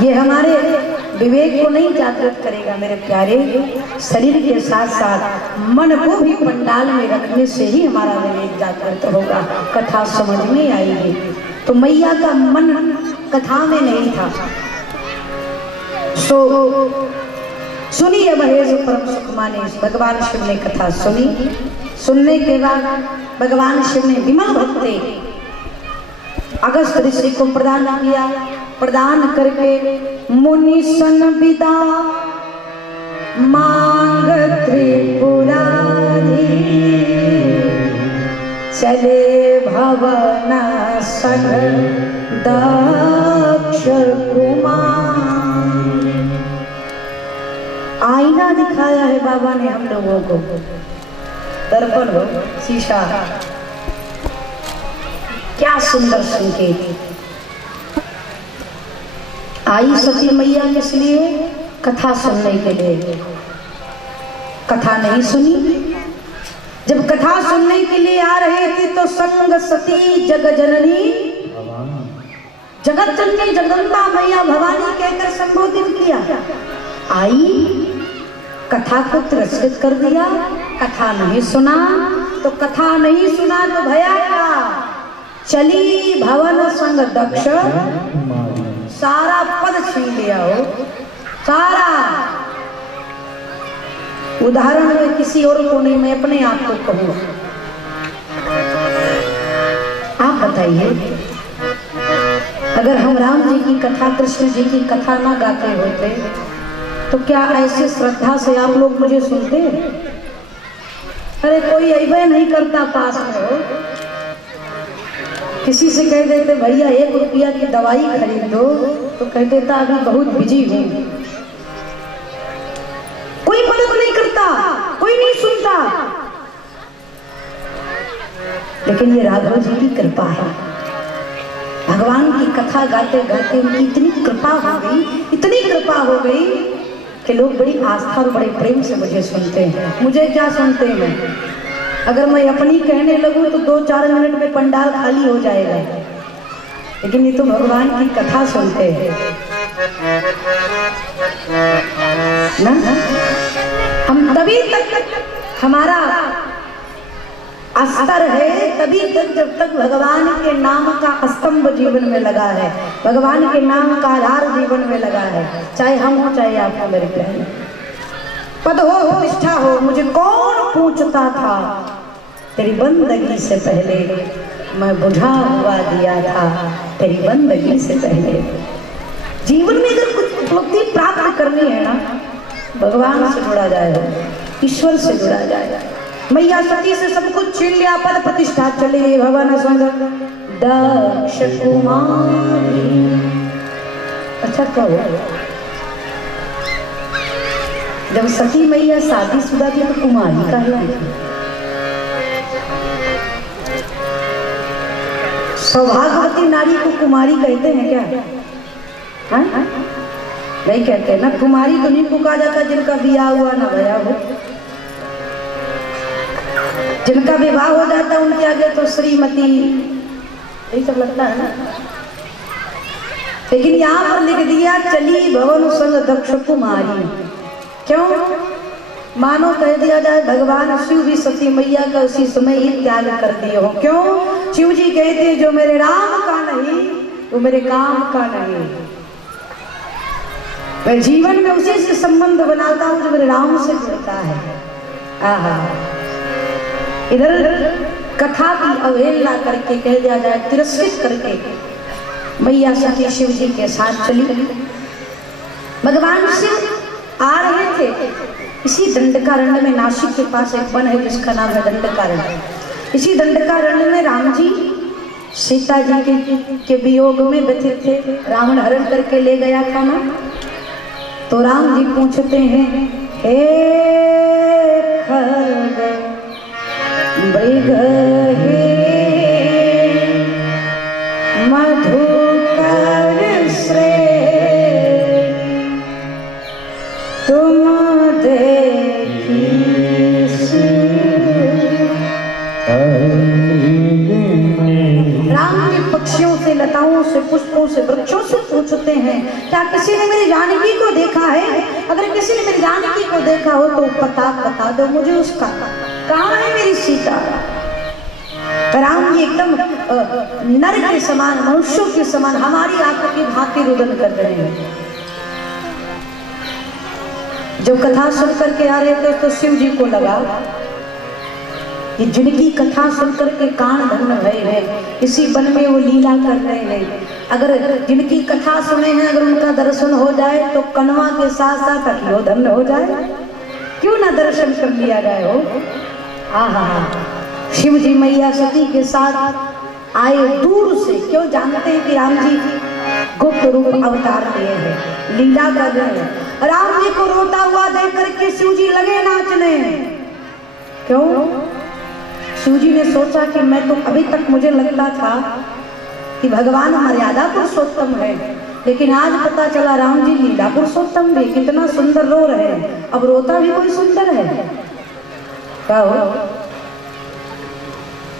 ये हमारे विवेक को नहीं जागृत करेगा मेरे प्यारे। शरीर के साथ साथ मन को भी पंडाल में रखने से ही हमारा विवेक जागृत होगा, कथा समझ में आएगी। तो मैया का मन कथा में नहीं था। सो सुनिए महेश परम सुख माने, भगवान शिव ने कथा सुनी। सुनने के बाद भगवान शिव ने विमल भक्ति अगस्त्य ऋषि को प्रदान किया। प्रदान करके मुनि सन विदा मांग त्रिपुरारी, चले भवन सन दक्ष कुमार। आईना दिखाया है बाबा ने हम लोगों को, दर्पण हो, शीशा। क्या सुंदर संकेत। आई सती मैया किस लिए? कथा सुनने के लिए। कथा नहीं सुनी। जब कथा सुनने के लिए आ रहे थे तो संग सती जग जननी, जगत जननी जगदम्बा मैया भवानी कहकर संबोधित किया। आई, कथा को तिरस्कृत कर दिया, कथा नहीं सुना। तो कथा नहीं सुना तो भया क्या? चली भवन संग दक्ष, सारा पद छीन लिया हो, सारा। उदाहरण में किसी और को नहीं, मैं अपने आप को कहूँ। आप बताइए, अगर हम राम जी की कथा, कृष्ण जी की कथा ना गाते होते तो क्या ऐसे श्रद्धा से आप लोग मुझे सुनते? अरे कोई अइबे नहीं करता पास में हो। किसी से कह देते भैया 1 रुपया की दवाई खरीद दो, तो कह देता अभी बहुत बिजी हूं। कोई मदद नहीं करता, कोई नहीं सुनता। लेकिन ये राघव जी की कृपा है। भगवान की कथा गाते गाते उनकी इतनी कृपा हो गई, इतनी कृपा हो गई कि लोग बड़ी आस्था और बड़े प्रेम से मुझे सुनते हैं। मुझे क्या सुनते हैं? अगर मैं अपनी कहने लगूं तो 2-4 मिनट में पंडाल खाली हो जाएगा, लेकिन ये तो भगवान की कथा सुनते हैं ना। हम तभी तक हमारा अस्तर है, तभी तक जब तक भगवान के नाम का स्तंभ जीवन में लगा है, भगवान के नाम का आधार जीवन में लगा है। चाहे हम हो चाहे आप हो मेरे बहन, पद हो प्रतिष्ठा हो, मुझे कौन पूछता था? तेरी बंदगी से पहले मैं बुझा हुआ दिया था, तेरी बंदगी से पहले। जीवन में अगर कुछ उपलब्धि प्राप्त करनी है ना, भगवान से जुड़ा जाए, ईश्वर से जुड़ा जाए। मैया सती से सब कुछ छीन लिया, पद प्रतिष्ठा, चले भवन संग दक्ष कुमारी। अच्छा कहो, जब सती मैया शादीशुदा थी तो कुमारी कहलाती थी। सौभाग्यवती नारी को कुमारी कहते हैं क्या? हाँ? नहीं कहते ना। कुमारी तो नहीं को कहा जाता जिनका ब्याह हुआ ना भया हो। जिनका विवाह हो जाता उनके आगे तो श्रीमती यही सब लगता है ना। लेकिन यहाँ पर लिख दिया चली भवन संग दक्ष कुमारी। क्यों? मानो कह दिया जाए भगवान शिव भी सती मैया का उसी समय ही त्याग कर दिए हो। क्यों? शिव जी कहते हैं जो मेरे राम का नहीं वो मेरे काम का नहीं। मैं जीवन में उसी से संबंध बनाता हूँ जो मेरे राम से जुड़ता है। आहा, इधर कथा की अवहेलना करके कह दिया जाए, तिरस्कृत करके मैया सती शिव जी के साथ चली। भगवान शिव आ रहे थे इसी दंडकारण्य में। नासिक के पास एक वन है जिसका नाम है दंडकारण्य। इसी दंडकारण्य में राम जी सीता जी के वियोग में व्यथित थे। रावण हरण करके ले गया था ना। तो राम जी पूछते हैं, हे खग मृग हे मधुकर श्रेय तुम देखी राम जी पक्षियों से, लताओं से, पुष्पों से, वृक्षों से पूछते हैं, क्या किसी ने मेरी जानकी को देखा है? अगर किसी ने मेरी जानकी को देखा हो तो बता दो मुझे उसका। कहाँ है मेरी सीता? राम जी एकदम नर के समान, मनुष्यों के समान हमारी आंखों की भांति रुदन कर रहे हैं। जो कथा सुन करके आ रहे थे तो शिव जी को लगा कि जिनकी कथा सुनकर के कान धन्य भय है, इसी वन में वो लीला कर रहे हैं। अगर जिनकी कथा सुने हैं अगर उनका दर्शन हो जाए तो कनवा के साथ साथ अखियों धन्य हो जाए। क्यों ना दर्शन कर लिया जाए हो। आहा, शिव जी मैया सती के साथ आए दूर से। क्यों? जानते हैं कि राम जी गुप्त रूप अवतार लिए हैं, लीला कर रहे हैं। राम जी को रोता हुआ देख करके शिव जी लगे नाचने। क्यों? शिव जी ने सोचा कि मैं तो अभी तक मुझे लगता था कि भगवान मर्यादा पुरुषोत्तम है, लेकिन आज पता चला राम जी लीला पुरुषोत्तम भी। कितना सुंदर रो रहे हैं, अब रोता भी कोई सुंदर है क्या? हो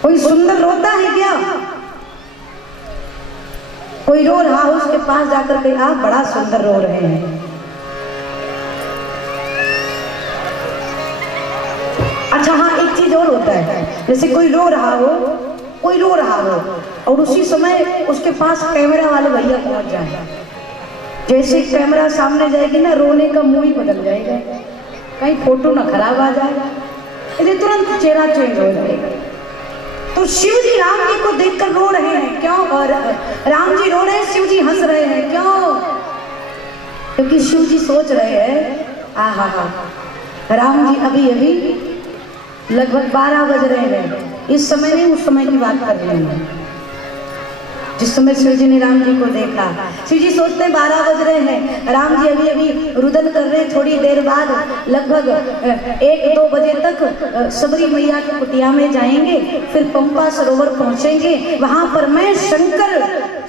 कोई सुंदर रोता है क्या? कोई रो रहा हो उसके पास जाकर के आप बड़ा सुंदर रो रहे हैं। अच्छा हाँ, एक चीज और होता है, जैसे कोई रो रहा हो और उसी समय उसके पास कैमरा वाले भैया पहुंच जाए। जैसे कैमरा सामने जाएगी ना, रोने का मुंह ही बदल जाएगा, कहीं फोटो ना खराब आ जाए, इसलिए तुरंत चेहरा चेंज हो जाएगा। तो शिव जी राम जी को देखकर रो रहे हैं, क्यों? और राम जी रो रहे हैं, शिव जी हंस रहे हैं, क्यों? क्योंकि शिव जी सोच रहे हैं, आहा हा, राम जी अभी अभी लगभग 12 बज रहे हैं, इस समय नहीं उस समय की बात कर रहे हैं जिस समय शिव जी ने राम जी को देखा। शिव जी सोचते हैं 12 बज रहे हैं, राम जी अभी अभी रुदन कर रहे हैं, थोड़ी देर बाद लगभग 1-2 बजे तक सबरी मैया की कुटिया में जाएंगे, फिर पंपा सरोवर पहुंचेंगे, वहां पर मैं शंकर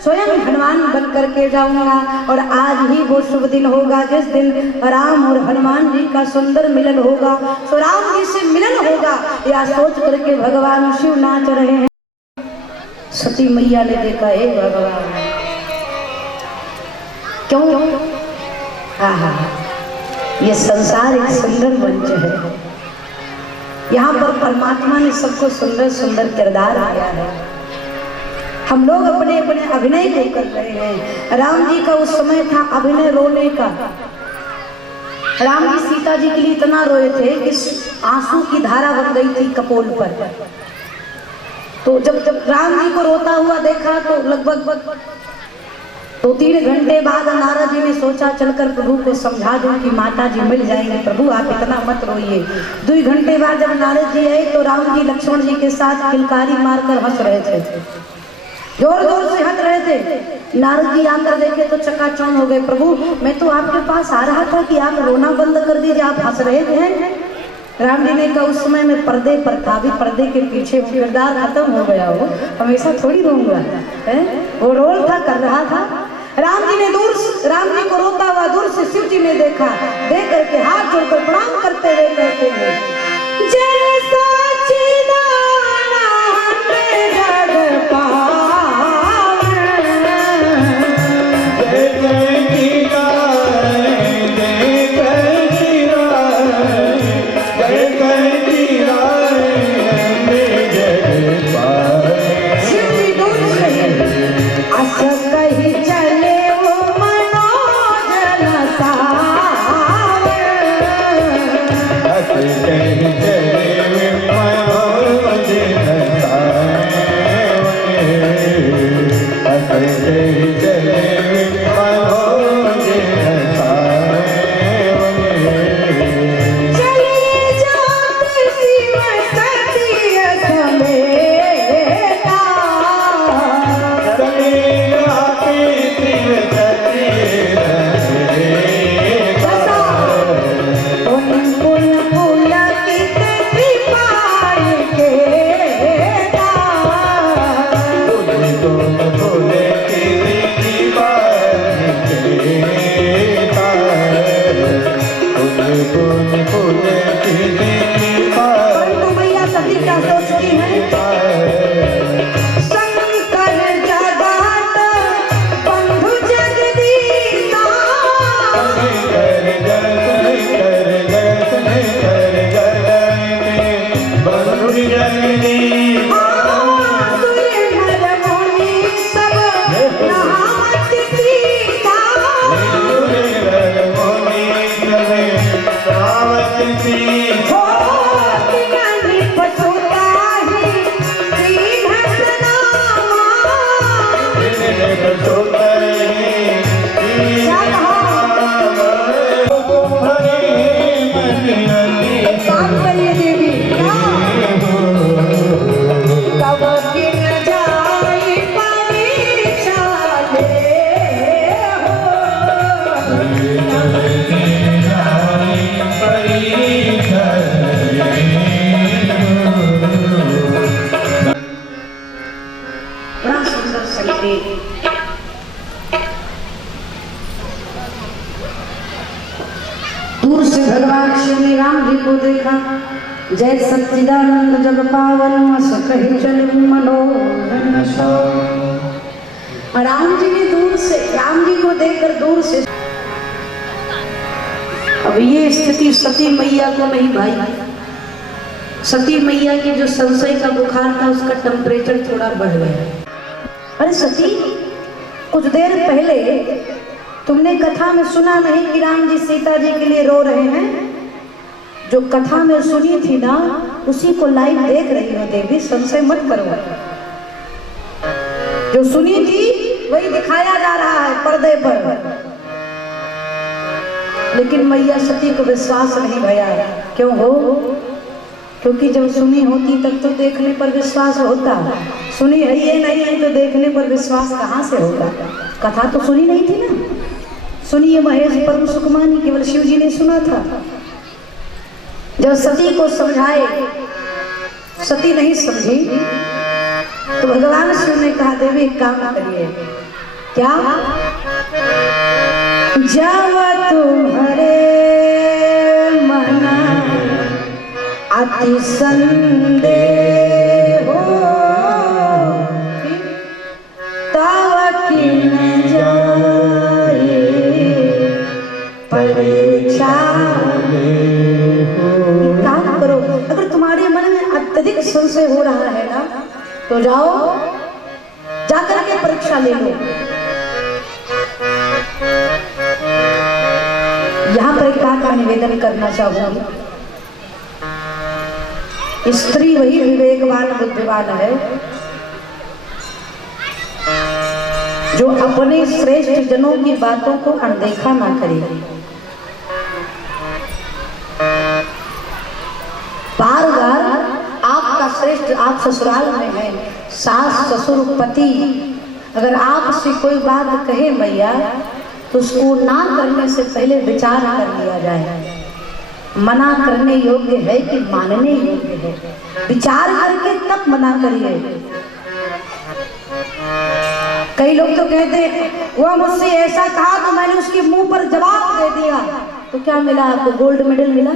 स्वयं हनुमान बन करके जाऊंगा। और आज ही वो शुभ दिन होगा जिस दिन राम और हनुमान जी का सुंदर मिलन होगा, तो राम जी से मिलन होगा, या सोच करके भगवान शिव नाच रहे हैं। सती मैया ने देखा, हे भगवान, क्यों? आहा, ये संसार एक सुंदर मंच है, यहाँ पर परमात्मा ने सबको सुंदर सुंदर किरदार आया है। हम लोग अपने अपने अभिनय को कर रहे हैं। राम जी का उस समय था अभिनय रोने का। राम जी सीता जी के लिए इतना रोए थे कि आंसू की धारा बन गई थी कपोल पर। तो जब राम जी को रोता हुआ देखा तो लगभग 2-3 घंटे बाद नारद जी ने सोचा चलकर प्रभु को समझा दूं कि माता जी मिल जाएंगे, प्रभु आप इतना मत रोइए। 2 घंटे बाद जब नारद जी आए तो राम जी लक्ष्मण जी के साथ किलकारी मारकर हंस रहे थे, जोर जोर से हंस रहे थे। नारद जी आकर देखे तो चकाचौंध हो गए, प्रभु मैं तो आपके पास आ रहा था कि आप रोना बंद कर दीजिए, आप हंस रहे थे। राम जी ने कहा उस समय मैं पर्दे पर था, भी पर्दे के पीछे किरदार खत्म हो गया हो, हमेशा थोड़ी रहूंगा, वो रोल था, कर रहा था। राम जी ने राम जी को रोता हुआ दूर से शिव जी ने देखा, देख करके हाथ जोड़कर प्रणाम करते हुए कहते हैं, जय सच्चिदानंद जग पावन, जय जय दूर से भगवान शिव ने राम जी को देखा, जय सच्चिदानंद जग पावन कही चल मनोरंजन। राम जी ने दूर से, राम जी को देखकर दूर से, अब ये स्थिति सती मैया को नहीं भाई, सती मैया की जो संशय का बुखार था उसका टेम्परेचर थोड़ा बढ़ गया। अरे सती, कुछ देर पहले तुमने कथा में सुना नहीं कि राम जी सीता जी के लिए रो रहे हैं? जो कथा में सुनी थी ना, उसी को लाइव देख रही हो देवी, संशय मत करो। जो सुनी थी वही दिखाया जा रहा है पर्दे पर, लेकिन मैया सती को विश्वास नहीं भया। क्यों हो? क्योंकि जब सुनी होती तब तो देखने पर विश्वास होता, सुनी है ये नहीं है तो देखने पर विश्वास कहाँ से होगा? कथा तो सुनी नहीं थी ना, सुनिए महेश परम सुखमानी, केवल शिव जी ने सुना था। जब सती को समझाए, सती नहीं समझी, तो भगवान शिव ने कहा देवी एक काम करिए। क्या? जब तुम्हारे मना अति संदेह हो, तब किन जाए परीक्षा। काम करो, अगर तुम्हारे मन में अत्यधिक संशय हो रहा है ना, तो जाओ जाकर के परीक्षा ले लो। यहाँ पर एक का निवेदन करना चाहूंगी, स्त्री वही विवेकवान बुद्धिमान है जो अपने श्रेष्ठ जनों की बातों को अनदेखा ना करे। बार बार आपका श्रेष्ठ, आप ससुराल में है, सास ससुर पति, अगर आपसे कोई बात कहे मैया, तो उसको ना करने से पहले विचार कर लिया जाए। मना करने योग्य है कि मानने योग्य है, विचार करके तब मना करिए। कई लोग तो कहते हैं वो मुझसे ऐसा कहा तो मैंने उसके मुंह पर जवाब दे दिया, तो क्या मिला आपको? गोल्ड मेडल मिला?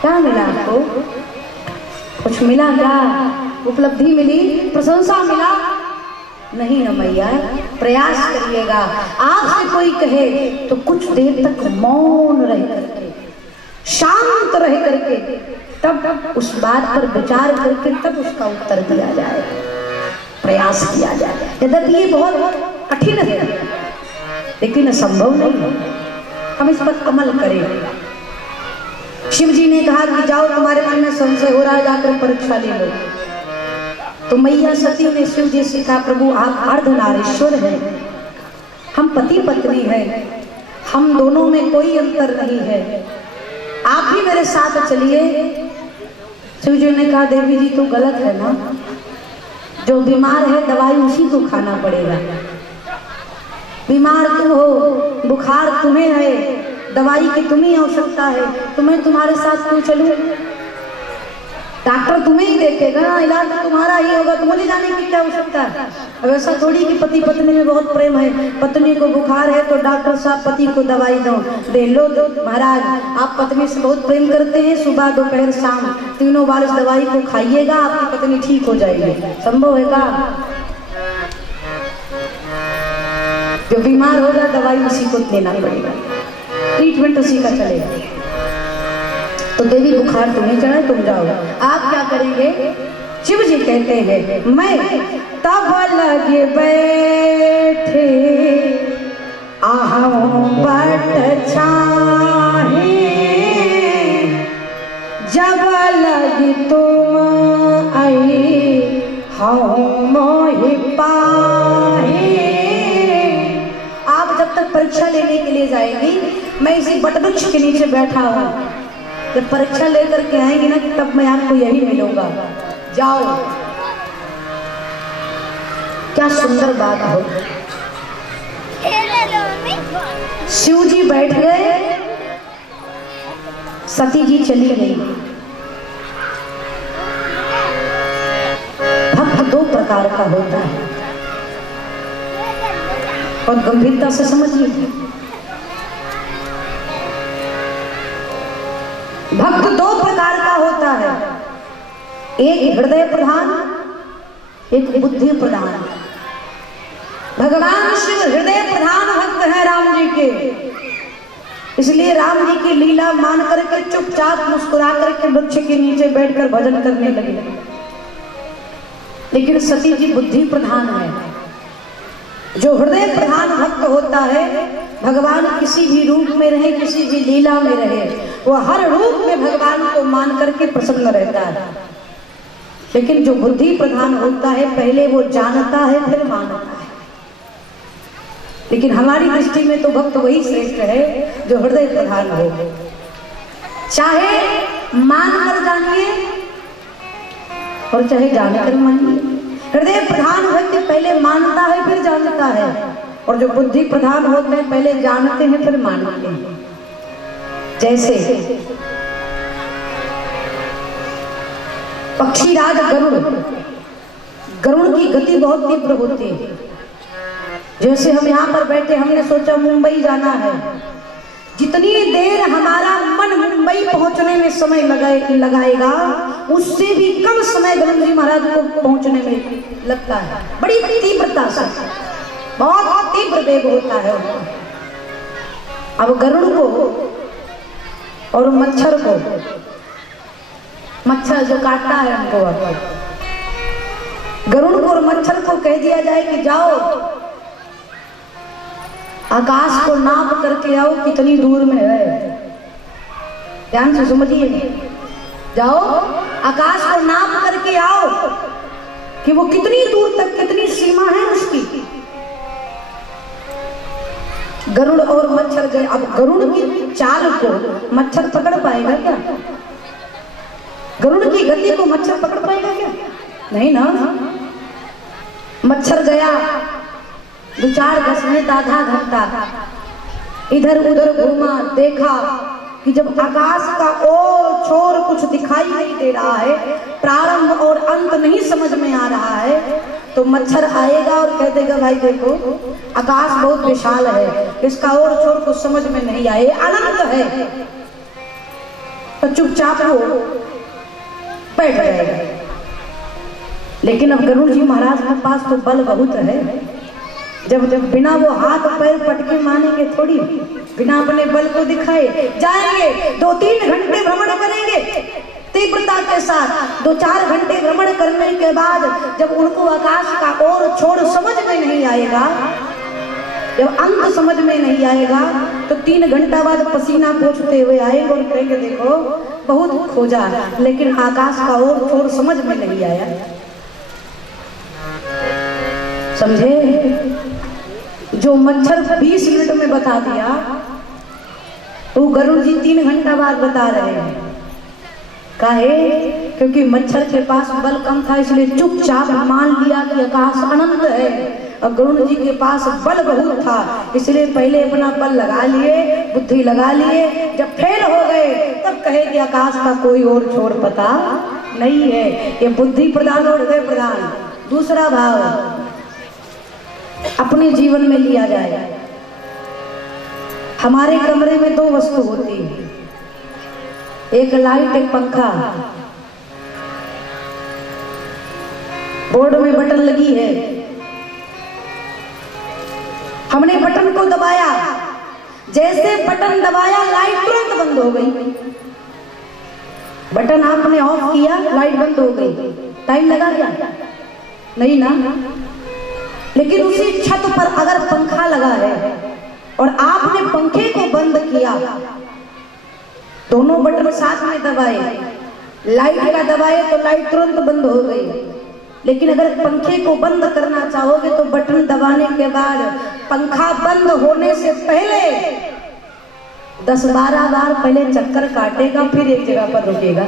क्या मिला आपको? कुछ मिला क्या? उपलब्धि मिली? प्रशंसा मिला? नहीं ना मैया, प्रयास करिएगा। आपसे कोई कहे तो कुछ देर तक मौन रह करके, शांत रह करके, तब उस बात पर विचार करके तब उसका उत्तर दिया जाए, प्रयास किया जाए। यद्यपि ये बहुत कठिन है, लेकिन संभव नहीं है। हम इस पर अमल करें। शिव जी ने कहा कि जाओ, तुम्हारे मन में संशय हो रहा है, जाकर परीक्षा ले लो। तो मैया सती ने शिव जी से कहा, प्रभु आप अर्धनारीश्वर हैं, हम पति पत्नी हैं, हम दोनों में कोई अंतर नहीं है, आप भी मेरे साथ चलिए। शिव जी ने कहा, देवी जी तो गलत है ना, जो बीमार है दवाई उसी को खाना पड़ेगा। बीमार तुम हो, बुखार तुम्हें है, दवाई की तुम्हें आवश्यकता है, तुम्हें तुम्हारे साथ क्यों चलूं? डॉक्टर तुम्हें ही देखेगा ना, इलाज तो तुम्हारा ही होगा, तो मुझे जाने की क्या आवश्यकता है? अब ऐसा थोड़ी कि पति पत्नी में बहुत प्रेम है, पत्नी को बुखार है तो डॉक्टर साहब पति को दवाई दे लो। महाराज आप पत्नी से बहुत प्रेम करते हैं, सुबह दोपहर शाम तीनों बार इस दवाई को खाइएगा, आपकी पत्नी ठीक हो जाएगी। संभव है का? जो बीमार होगा दवाई उसी को लेना पड़ेगा, ट्रीटमेंट उसी का चलेगा। तो देवी बुखार तुम्हें चढ़ा, तुम जाओ। आप क्या करेंगे? शिव जी कहते हैं, मैं तब लगे बैठे आहूं बट छाहे, जब लगी तुम आई हूं मोहि पाहे। आप जब तक परीक्षा लेने के लिए जाएंगी, मैं इसी बटवृक्ष के नीचे बैठा हूँ। जब परीक्षा लेकर के आएंगे ना, तब मैं आपको यही मिलूंगा। जाओ। क्या सुंदर बात हो। शिव जी बैठ गए, सती जी चली गई। भक्त दो प्रकार का होता है, बहुत गंभीरता से समझिए। भक्त दो प्रकार का होता है, एक हृदय प्रधान, एक बुद्धि प्रधान। भगवान शिव हृदय प्रधान भक्त हैं राम जी के, इसलिए राम जी की लीला मान करके चुपचाप मुस्कुरा करके वृक्ष के नीचे बैठकर भजन करने लगे। लेकिन सती जी बुद्धि प्रधान है। जो हृदय प्रधान भक्त होता है, भगवान किसी भी रूप में रहे, किसी भी लीला में रहे, वह हर रूप में भगवान को मान करके प्रसन्न रहता है। लेकिन जो बुद्धि प्रधान होता है, पहले वो जानता है फिर मानता है। लेकिन हमारी दृष्टि में तो भक्त वही श्रेष्ठ है जो हृदय प्रधान हो। चाहे मान कर जानिए और चाहे जानकर मानिए। हृदय प्रधान व्यक्ति पहले मानता है फिर जानता है, और जो बुद्धि प्रधान होते हैं पहले जानते हैं फिर मानते हैं। जैसे पक्षीराज गरुड़ की गति बहुत तीव्र होती है। जैसे हम यहाँ पर बैठे, हमने सोचा मुंबई जाना है, जितनी देर हमारा मन मुंबई पहुंचने में समय लगाएगा, उससे भी कम समय गरुड़ जी महाराज को पहुंचने में लगता है। बड़ी तीव्रता से, बहुत तीव्र वेग होता है उनका। अब गरुड़ को और मच्छर को, मच्छर जो काटता है उनको, गरुड़ को और मच्छर को कह दिया जाए कि जाओ आकाश को नाप करके आओ कितनी दूर में है। ध्यान से समझिए, जाओ आकाश को नाप करके आओ कि वो कितनी दूर तक, कितनी सीमा है उसकी। गरुड़ और मच्छर गए। अब गरुड़ की चाल को मच्छर पकड़ पाएगा क्या? गरुड़ की गति को मच्छर पकड़ पाएगा क्या? नहीं ना। मच्छर गया 2-4 मिनट, आधा घंटा इधर उधर घूमा, देखा कि जब आकाश का और छोर कुछ दिखाई नहीं दे रहा है, प्रारंभ और अंत नहीं समझ में आ रहा है, तो मच्छर आएगा और कह देगा भाई देखो आकाश बहुत विशाल है, इसका और छोर कुछ समझ में नहीं आए, अनंत है, तो चुपचाप वो बैठ जाएगा। लेकिन अब गरुड़ जी महाराज के पास तो बल बहुत है। जब बिना वो हाथ पैर पटके मानेंगे थोड़ी, बिना अपने बल को दिखाए जाएंगे, 2-3 घंटे भ्रमण करेंगे तीव्रता के साथ। 2-4 घंटे भ्रमण करने के बाद जब उनको आकाश का और छोड़ समझ में नहीं आएगा, जब अंत समझ में नहीं आएगा, तो 3 घंटा बाद पसीना पोंछते हुए आएंगे और कहेंगे देखो बहुत खोजा, लेकिन आकाश का और छोड़ समझ में नहीं आया। समझे? जो मच्छर 20 मिनट में बता दिया, वो गरुड़ जी 3 घंटा बाद बता रहे हैं। काहे? क्योंकि मच्छर के पास बल कम था, इसलिए चुपचाप मान लिया कि आकाश अनंत है। और गरुड़ जी के पास बल बहुत था, इसलिए पहले अपना बल लगा लिए, बुद्धि लगा लिए। जब फेल हो गए तब कहे कि आकाश का कोई और छोर पता नहीं है। ये बुद्धि प्रदान और हृदय प्रदान। दूसरा भाव अपने जीवन में लिया जाए। हमारे कमरे में 2 वस्तु होती है, एक लाइट, एक पंखा। बोर्ड में बटन लगी है, हमने बटन को दबाया, जैसे बटन दबाया लाइट तुरंत बंद हो गई। बटन आपने ऑफ किया, लाइट बंद हो गई। टाइम लगा क्या? नहीं ना। लेकिन उसी छत पर अगर पंखा लगा है और आपने पंखे को बंद किया, दोनों बटन साथ में दबाए, लाइट का दबाए तो लाइट तुरंत बंद हो गई। लेकिन अगर पंखे को बंद करना चाहोगे तो बटन दबाने के बाद पंखा बंद होने से पहले 10-12 बार पहले चक्कर काटेगा, फिर एक जगह पर रुकेगा,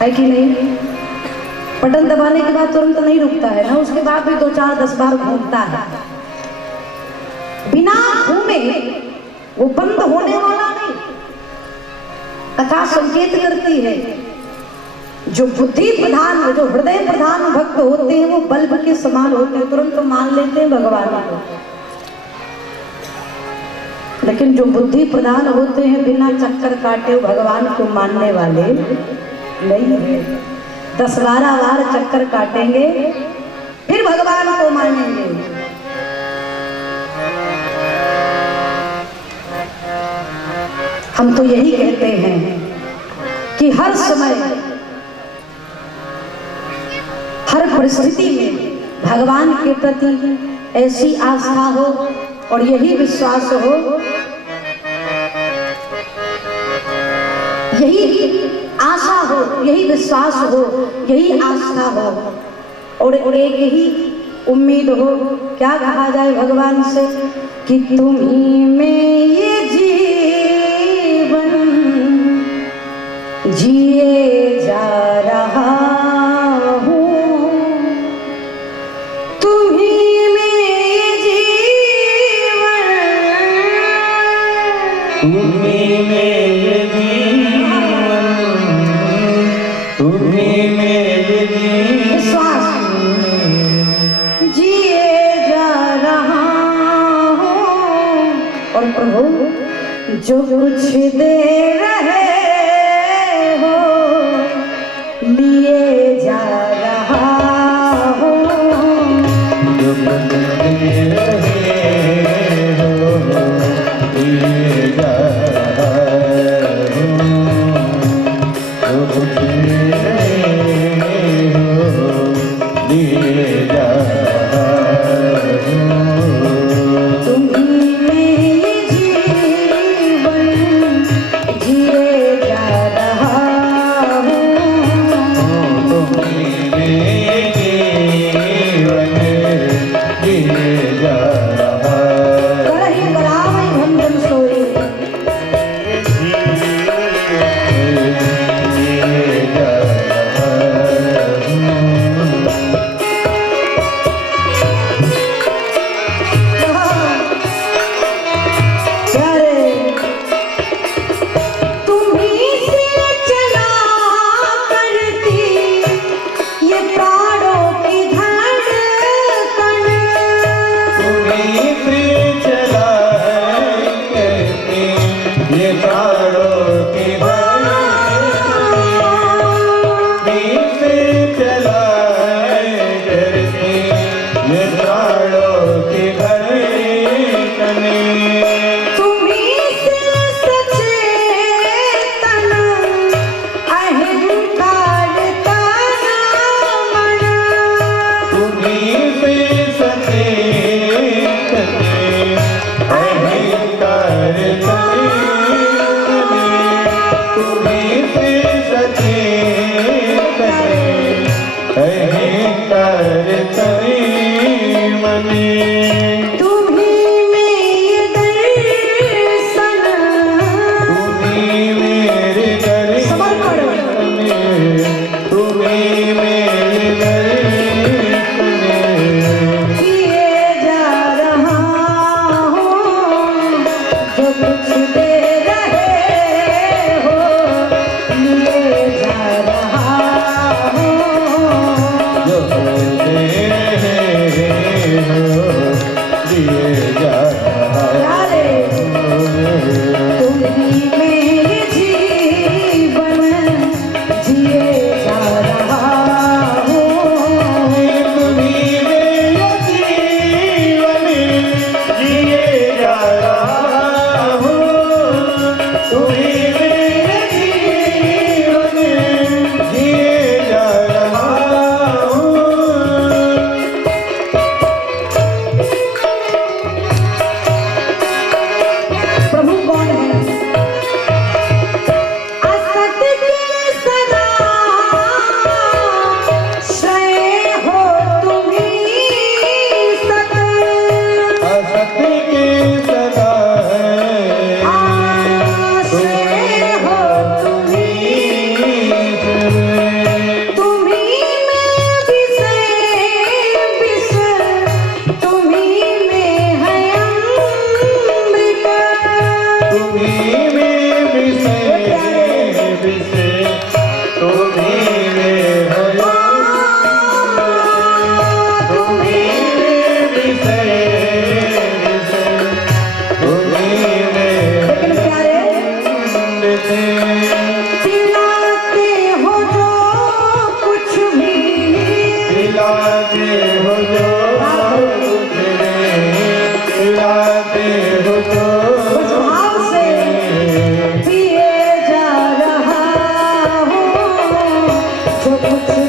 है कि नहीं? बटन दबाने के बाद तुरंत नहीं रुकता है ना, उसके बाद भी 2-4-10 बार घूमता है। बिना घूमे वो बंद होने वाला नहीं। कथा संकेत करती है जो बुद्धि प्रधान, जो हृदय प्रधान भक्त होते हैं वो बल्ब के समान होते हैं, तुरंत तो मान लेते हैं भगवान को। लेकिन जो बुद्धि प्रधान होते हैं बिना चक्कर काटे भगवान को मानने वाले नहीं है। 10-12 बार चक्कर काटेंगे फिर भगवान को मानेंगे। हम तो यही कहते हैं कि हर समय हर परिस्थिति में भगवान के प्रति ऐसी आस्था हो और यही विश्वास हो, यही आशा हो, यही विश्वास हो, यही आस्था हो और एक ही उम्मीद हो। क्या कहा जाए भगवान से कि तुम्ही में ये जीवन जिए जा रहा हूँ, तुम्ही में ये जीवन, तुम्ही में ये जीवन, तुम्ही में ये जीवन, विश्वास जिए जा रहा हूँ। और प्रभु जो कुछ दे रहे हो लिए जा रहा हूँ, जो कुछ दे रहे हो लिए जा रहा हूँ, जो कुछ दे रहे हो लिए जा रहा हूँ। तुम्ही में ये जीवन जिए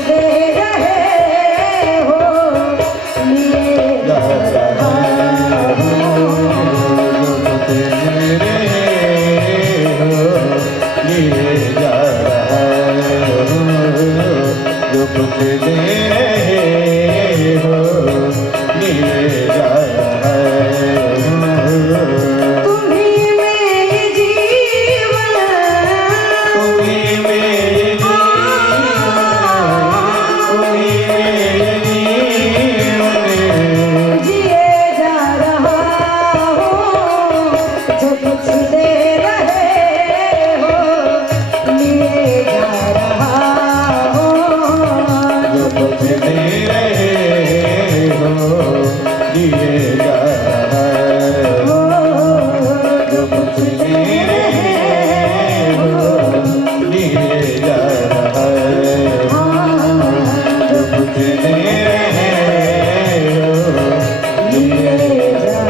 दे रहे हो लिए जा रहा जो कुछ दे रहे हो लिए जा रहा तुम्हीं मेरे जीवन तुम्हीं मेरे तुम्हीं मेरे जीवन जिए जा रहा हो जो कुछ दे रहे हो लिए जा रहा हो जो कुछ दे रहे हो लिए जा रहा जो कुछ दे रहे हो लिए जा रहा जो कुछ दे रहे हो लिए जा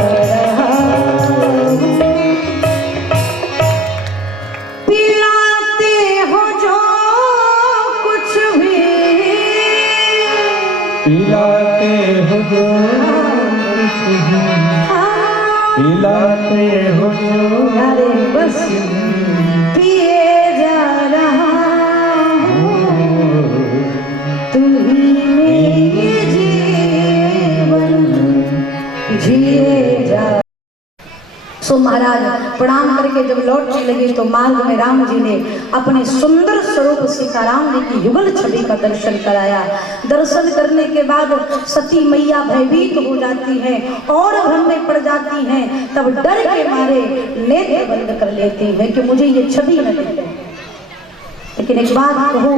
पिलाते हो जो कुछ भी पिलाते हो जो कुछ भी पिलाते हो जो अरे बस पिए जा रहा हूँ तुम्हीं मेरे जीवन जिए जा। सो महाराज प्रणाम करके जब लौटने लगे तो मार्ग में राम जी ने अपने सुंदर स्वरूप सीताराम जी की युगल छवि का दर्शन कराया। दर्शन करने के बाद सती मैया भयभीत हो जाती हैं और भ्रम में पड़ जाती हैं। तब डर के मारे नेत्र बंद कर लेती हैं कि मुझे ये छवि न दिखे। लेकिन एक बात कहूं,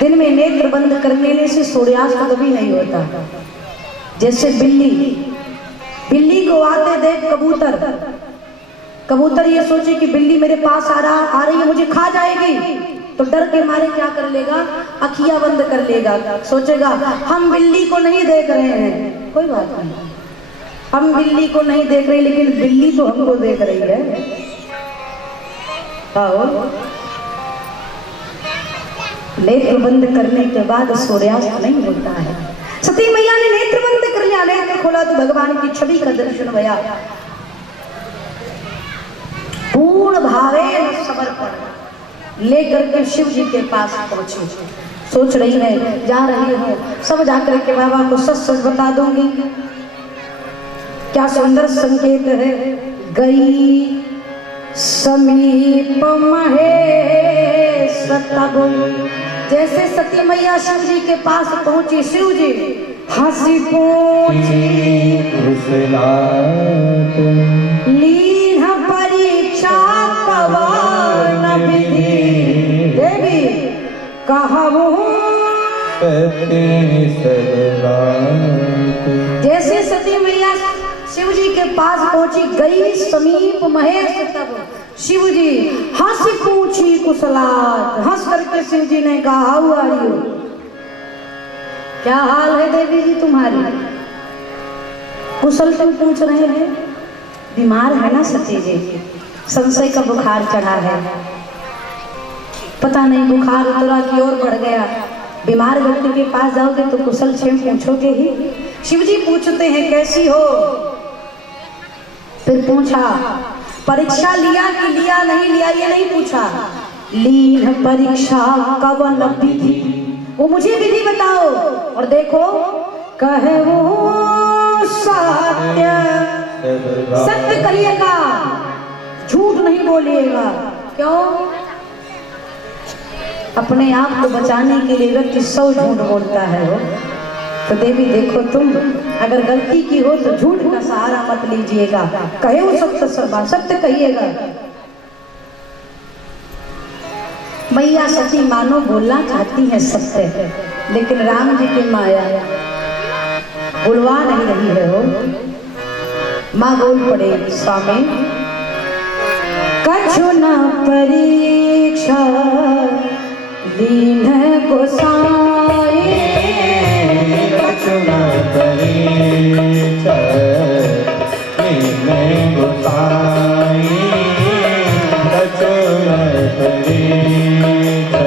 दिन में नेत्र बंद करने से सूर्यास्त कभी नहीं होता। जैसे बिल्ली को आते देख कबूतर ये सोचे कि बिल्ली मेरे पास आ रही है, मुझे खा जाएगी, तो डर के मारे क्या कर लेगा, अखियां बंद कर लेगा। सोचेगा हम बिल्ली को नहीं देख रहे हैं, कोई बात नहीं, हम बिल्ली को नहीं देख रहे लेकिन बिल्ली तो हमको देख रही है। आओ नेत्र बंद करने के बाद सूर्यास्त नहीं होता है। सती मैया ने नेत्र बंद कर लिया, नेत्र खोला तो भगवान की छवि का दर्शन हुआ। पूर्ण भावे समर्पण लेकर के शिव जी के पास पहुंची। सोच रही है जा रही हूँ, सब जाकर के बाबा को सच सच बता दूंगी। क्या सुंदर संकेत है, गई समीप महेश तब। जैसे सती मैया शिव जी के पास पहुंची, शिव जी हंसी पूछी लीन परीक्षा पवन विधि देवी कहूँ। जैसे सती मैया शिव जी के पास पहुंची, गई समीप महेश तब शिव जी हंसी पूछी कुशलात। हंस करके शिव जी ने कहा हाउ आर यू, क्या हाल है देवी जी तुम्हारी, कुशल तुम पूछ रहे हैं। बीमार है ना सती जी, संशय का बुखार चढ़ा है, पता नहीं बुखार उतरा की ओर बढ़ गया। बीमार व्यक्ति के पास जाओगे तो कुशल क्षेम पूछोगे ही। शिव जी पूछते हैं कैसी हो, फिर पूछा परीक्षा लिया कि लिया नहीं लिया, ये नहीं पूछा, लीन परीक्षा कवन विधि, वो मुझे विधि बताओ। और देखो कहे वो सत्य, सत्य कहिएगा, झूठ नहीं बोलिएगा। क्यों? अपने आप को बचाने के लिए व्यक्ति 100 झूठ बोलता है। वो तो देवी देखो तुम अगर गलती की हो तो झूठ का सहारा मत लीजिएगा, कहे वो सत्य सर्वा सत्य कहिएगा। मैया सती मानो बोलना चाहती है सत्य, लेकिन राम जी की माया बुलवा नहीं रही है। वो माँ बोल पड़े स्वामी कछु न परीक्षा दीन गोसाई, कछु न परीक्षा दीन गोसाई, कछु न परीक्षा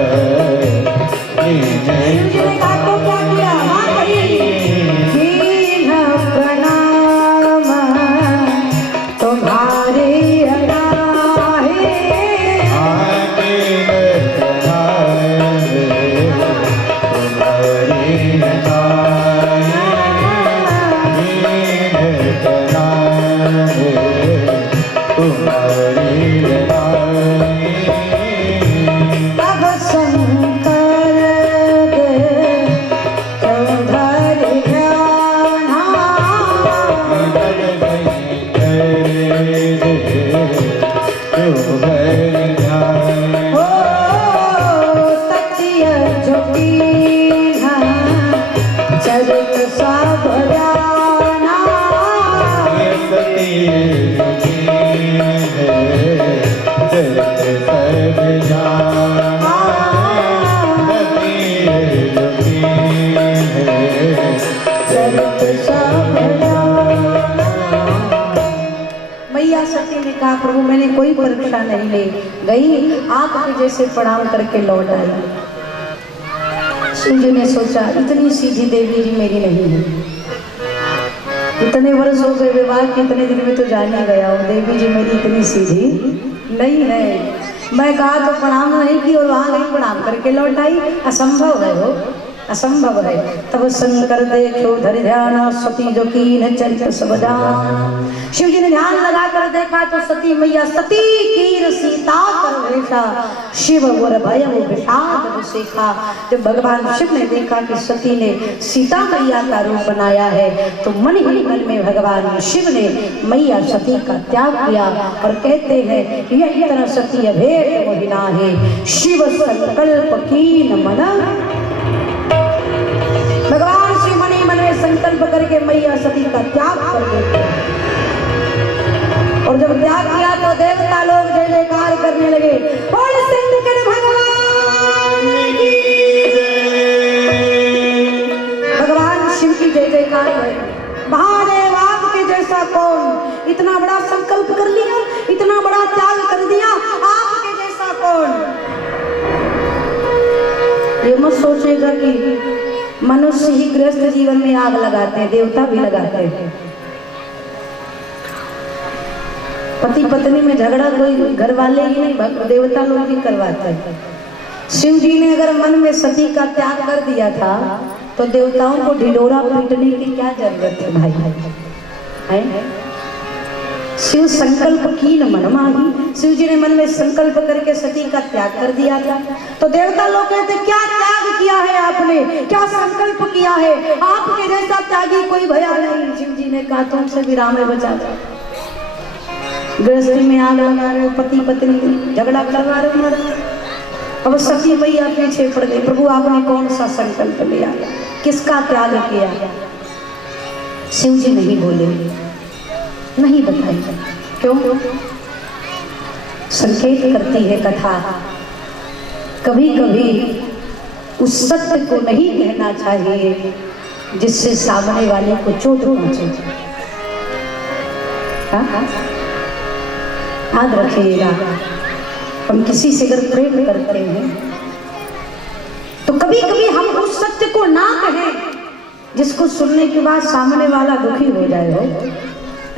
परीक्षा नहीं ले गई, आपके जैसे प्रणाम करके लौट आई। शिव जी ने सोचा इतनी सीधी देवी जी मेरी नहीं है, इतने वर्ष हो गए विवाह के, इतने दिन में तो जान ही गया हूँ देवी जी मेरी इतनी सीधी नहीं है। मैं कहा तो प्रणाम नहीं की और वहां गई प्रणाम करके लौट आई, असंभव है वो, असंभव है। तब शंकर देखो धरि ध्यान सती जो कीन चरित सब जान। शिव जी ने ध्यान लगा कर देखा तो सती मैया सती कीर सीता सर्वेशा शिव वर भय विषाद विशेखा। जब भगवान शिव ने देखा कि सती ने सीता मैया का रूप बनाया है तो मन ही मन में भगवान शिव ने मैया सती का त्याग किया और कहते हैं यही तरह सती अभेद मोहिना है शिव संकल्प कीन मना। भगवान श्री मन ही मन में संकल्प करके मैया सती का त्याग कर देते और जब त्याग किया तो देवता लोग जय जयकार करने लगे, बोल शंकर भगवान की जय। भगवान शिव की जय जयकार है। महादेव आपके जैसा कौन, इतना बड़ा संकल्प कर लिया, इतना बड़ा त्याग कर दिया, आपके जैसा कौन। ये मत सोचेगा कि मनुष्य ही गृहस्थ जीवन में आग लगाते हैं, देवता भी लगाते हैं। पति पत्नी में झगड़ा कोई घर वाले ही नहीं, देवता लोग भी करवाते हैं। शिव जी ने अगर मन में सती का त्याग कर दिया था तो देवताओं को ढिढोरा पीटने की क्या जरूरत है भाई, है? शिव संकल्प कीन मन माही। शिव जी ने मन में संकल्प करके सती का त्याग कर दिया था तो देवता लोग कहते क्या त्याग किया है आपने, क्या संकल्प किया है, आपके जैसा त्यागी कोई भया नहीं। शिव जी ने कहा तुमसे भी राम बचा था, गृहस्थी में आग लगा रहे हो, पति पत्नी झगड़ा करवा रहे हो। अब सती मैया पीछे पड़ गई, प्रभु आपने कौन सा संकल्प लिया, किसका त्याग किया। शिव जी नहीं बोले, नहीं बताएंगे। क्यों? संकेत करती है कथा, कभी कभी उस सत्य को नहीं कहना चाहिए जिससे सामने वाले को चोट पहुंचे। याद रखिएगा, हम किसी से अगर प्रेम करते हैं तो कभी कभी हम उस सत्य को ना कहें जिसको सुनने के बाद सामने वाला दुखी हो जाए हो।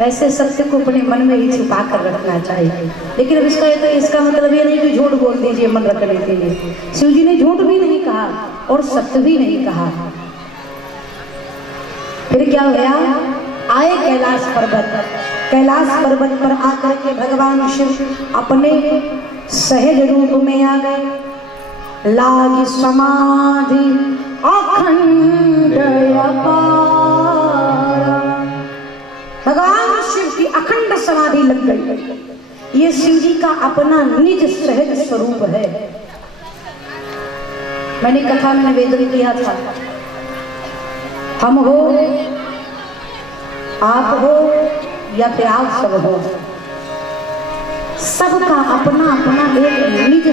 ऐसे सत्य को अपने मन में ही छुपा कर रखना चाहिए। लेकिन अब इसका मतलब ये नहीं कि झूठ बोल दीजिए मन रखने के लिए। शिव जी ने झूठ भी नहीं कहा और सत्य भी नहीं कहा। फिर क्या गया, आए कैलाश पर्वत, कैलाश पर्वत पर आकर के भगवान शिव अपने सहज रूप में आ गए। लागी समाधि अखंड अपार, भगवान शिव की अखंड समाधि लग गई। ये शिव जी का अपना निज सहज स्वरूप है। मैंने कथा में निवेदन किया था, हम हो, आप हो या फिर आप सब हो, सबका अपना अपना एक निज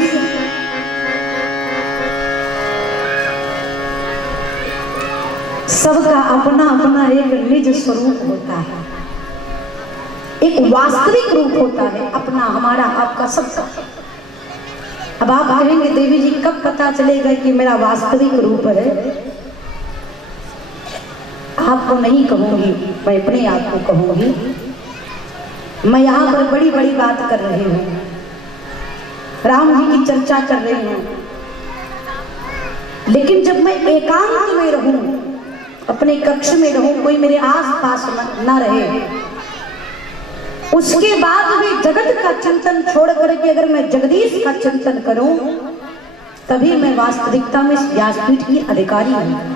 सबका अपना अपना एक निज स्वरूप होता है, एक वास्तविक रूप होता है अपना, हमारा, आपका, सबका। अब आप कहेंगे देवी जी कब पता चलेगा कि मेरा वास्तविक रूप है? आपको नहीं कहूंगी, मैं अपने आप को कहूंगी। मैं यहाँ पर बड़ी बड़ी बात कर रही हूँ, राम जी की चर्चा कर रही हूँ, लेकिन जब मैं एकांत में रहूं, अपने कक्ष में रहूं, कोई मेरे आस पास न रहे, उसके बाद भी जगत का चिंतन छोड़ करके अगर मैं जगदीश का चिंतन करूं, तभी मैं वास्तविकता में व्यासपीठ की अधिकारी हूं।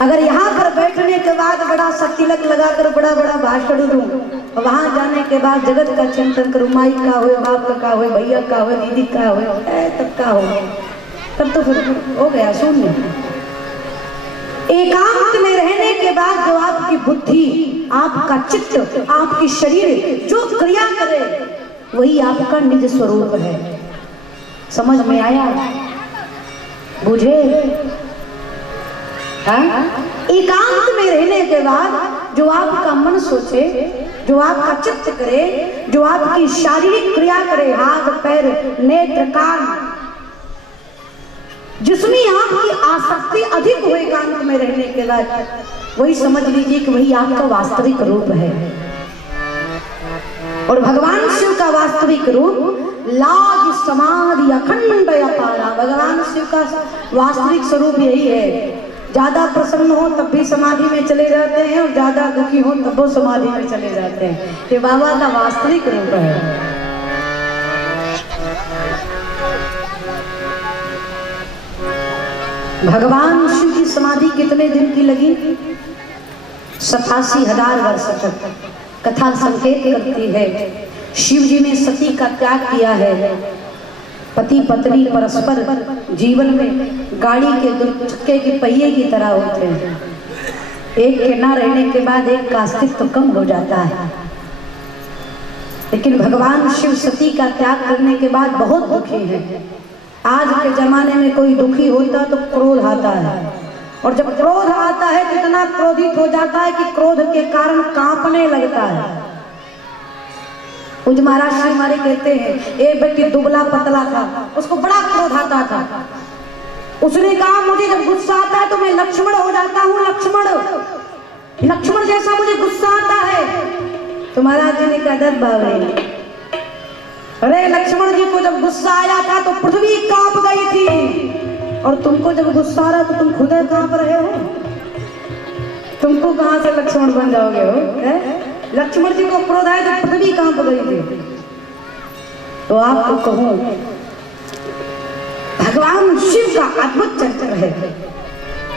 अगर यहाँ पर बैठने के बाद बड़ा सा तिलक लगाकर बड़ा बड़ा भाषण दूं, वहां जाने के बाद जगत का चिंतन करूं, माई का हो, बाप का हो, भैया का हो, दीदी का हो, तब का हो, तब तो फिर हो गया शून्य। एकांत में रहने के बाद जो आपकी बुद्धि, आपका चित्त, आपकी शरीर जो क्रिया करे वही आपका निज स्वरूप है। समझ में आया? बुझे? एकांत में रहने के बाद जो आपका मन सोचे, जो आपका चित्त करे, जो आपकी शारीरिक क्रिया करे, हाथ पैर नेत्र कान, जिसमें आपकी आसक्ति अधिक हो एकांत में रहने के बाद, वही समझ लीजिए कि वही आपका वास्तविक रूप है। और भगवान शिव का वास्तविक रूप लाज समाधि अखंड अपारा, भगवान शिव का वास्तविक स्वरूप यही है। ज्यादा प्रसन्न हो तब भी समाधि में चले जाते हैं और ज्यादा दुखी हो तब वो समाधि में चले जाते हैं। ये बाबा का वास्तविक रूप है। भगवान शिव की समाधि कितने दिन की लगी? 87,000 वर्ष तक। कथा संकेत करती है शिव जी ने सती का त्याग किया है। पति पत्नी परस्पर जीवन में गाड़ी के दो चक्के के पहिए की तरह होते हैं। एक के ना रहने के बाद एक का अस्तित्व कम हो जाता है। लेकिन भगवान शिव सती का त्याग करने के बाद बहुत दुखी है। आज के जमाने में कोई दुखी होता तो क्रोध आता है, और जब क्रोध आता है तो इतना क्रोधित हो जाता है कि क्रोध के कारण कांपने लगता है। पूज्य महाराज श्री हमारे कहते हैं एक व्यक्ति दुबला पतला था, उसको बड़ा क्रोध आता था। उसने कहा मुझे जब गुस्सा आता है तो मैं लक्ष्मण हो जाता हूँ, लक्ष्मण जैसा मुझे गुस्सा आता है। तो महाराज जी ने कहा दत्त बाबरे, अरे लक्ष्मण जी को जब गुस्सा आया था तो पृथ्वी कांप गई थी, और तुमको जब गुस्सा आ रहा तो तुम खुद कांप रहे हो। तुमको कहां से लक्ष्मण बन जाओगे हो? लक्ष्मण जी को क्रोध आया तो पृथ्वी कांप गई थी। तो आपको कहूं भगवान शिव का अद्भुत चरित्र है।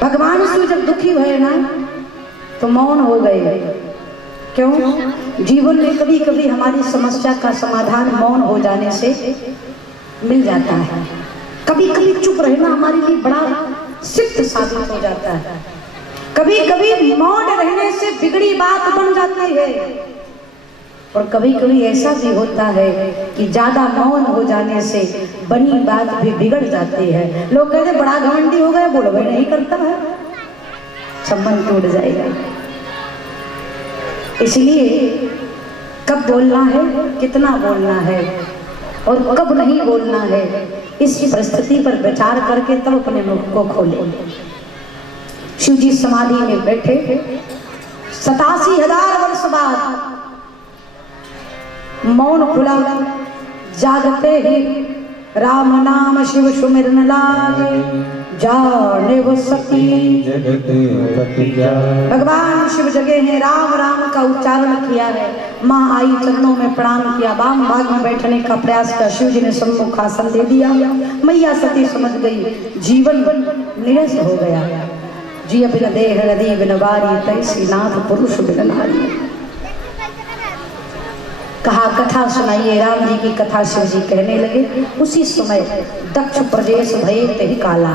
भगवान शिव जब दुखी हुए ना तो मौन हो गए। क्यों? जीवन में कभी कभी हमारी समस्या का समाधान मौन हो जाने से मिल जाता है। कभी कभी चुप रहना हमारे लिए बड़ा सिद्ध साबित हो जाता है। कभी कभी मौन रहने से बिगड़ी बात बन जाती है, और कभी कभी ऐसा भी होता है कि ज्यादा मौन हो जाने से बनी बात भी बिगड़ जाती है। लोग कहते बड़ा घमंडी हो गए, बोलबे नहीं करता है, संबंध टूट जाएगा। इसलिए कब बोलना है, कितना बोलना है और कब नहीं बोलना है, इस परिस्थिति पर विचार करके तब अपने मुख को खोले। शिव जी समाधि में बैठे 87,000 वर्ष बाद मौन खुला। जागते ही राम नाम शिव सुमिरन लागे, जाने वो सती जगत पति जाए। भगवान शिव जगे हैं, राम राम का उच्चारण किया है। माँ आई चरणों में प्रणाम किया, वाम भाग में बैठने का प्रयास किया। शिव जी ने सम्मुख आसन दे दिया। मैया सती समझ गई जीवन निरस हो गया। जी बिन देह नदी बिन बारी, तैसी नाथ पुरुष बिन नारी। कहा कथा सुनाइए, राम जी की कथा शिव जी कहने लगे। उसी समय दक्ष प्रदेश भये तेहि काला।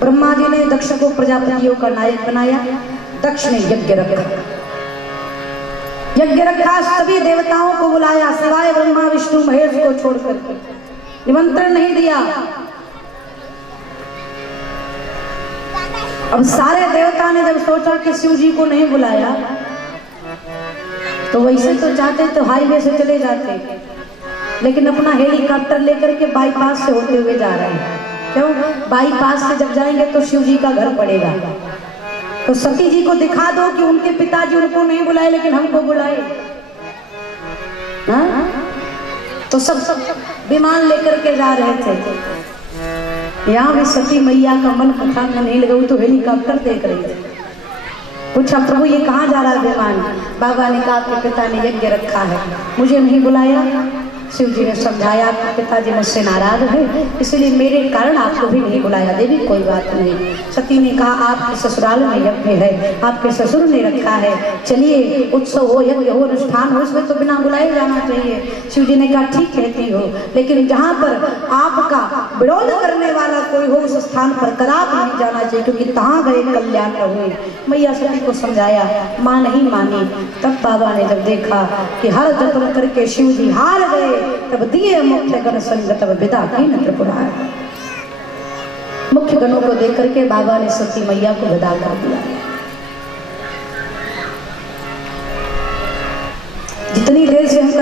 ब्रह्मा जी ने दक्ष को प्रजापतियों का नायक बनाया। दक्ष ने यज्ञ रखा, सभी देवताओं को बुलाया सिवाय ब्रह्मा विष्णु महेश को छोड़कर। निमंत्रण नहीं दिया। अब सारे देवता ने जब सोचा कि शिव जी को नहीं बुलाया, तो वैसे तो चाहते तो हाईवे से चले जाते, लेकिन अपना हेलीकॉप्टर लेकर के बाईपास से होते हुए जा रहे हैं। क्यों? बाईपास से जब जाएंगे तो शिव जी का घर पड़ेगा। तो सती जी को दिखा दो कि उनके पिताजी उनको नहीं बुलाए लेकिन हमको बुलाए। हाँ? तो सब विमान लेकर के जा रहे थे। यहाँ भी सती मैया का मन कथा में नहीं लगा, तो हेलीकॉप्टर देख रही थी। पूछा प्रभु ये कहाँ जा रहा है विमान? बाबा ने कहा आपके पिता ने यज्ञ रखा है, मुझे नहीं बुलाया। शिव जी ने समझाया आपके पिताजी मुझसे नाराज है, इसलिए मेरे कारण आपको भी नहीं बुलाया। देवी कोई बात नहीं। सती ने कहा आपके ससुराल में यज्ञ है, आपके ससुर ने रखा है, चलिए उत्सव हो, यज्ञ हो, अनुष्ठान हो, इसमें तो बिना बुलाए जाना चाहिए। शिव जी ने कहा ठीक कहती हो, लेकिन जहाँ पर आपका विरोध करने वाला कोई हो उस स्थान पर कदाप नहीं जाना चाहिए, क्योंकि तहाँ गए कल्याण न हुए। मैया सती को समझाया, माँ नहीं मानी। तब बाबा ने जब देखा कि हर जतन करके शिव जी हार गए, तब दिए मुख्य गण संग तब विदा की न त्रिपुरार। मुख्य गणों को देख करके बाबा ने सती मैया को विदा कर दिया।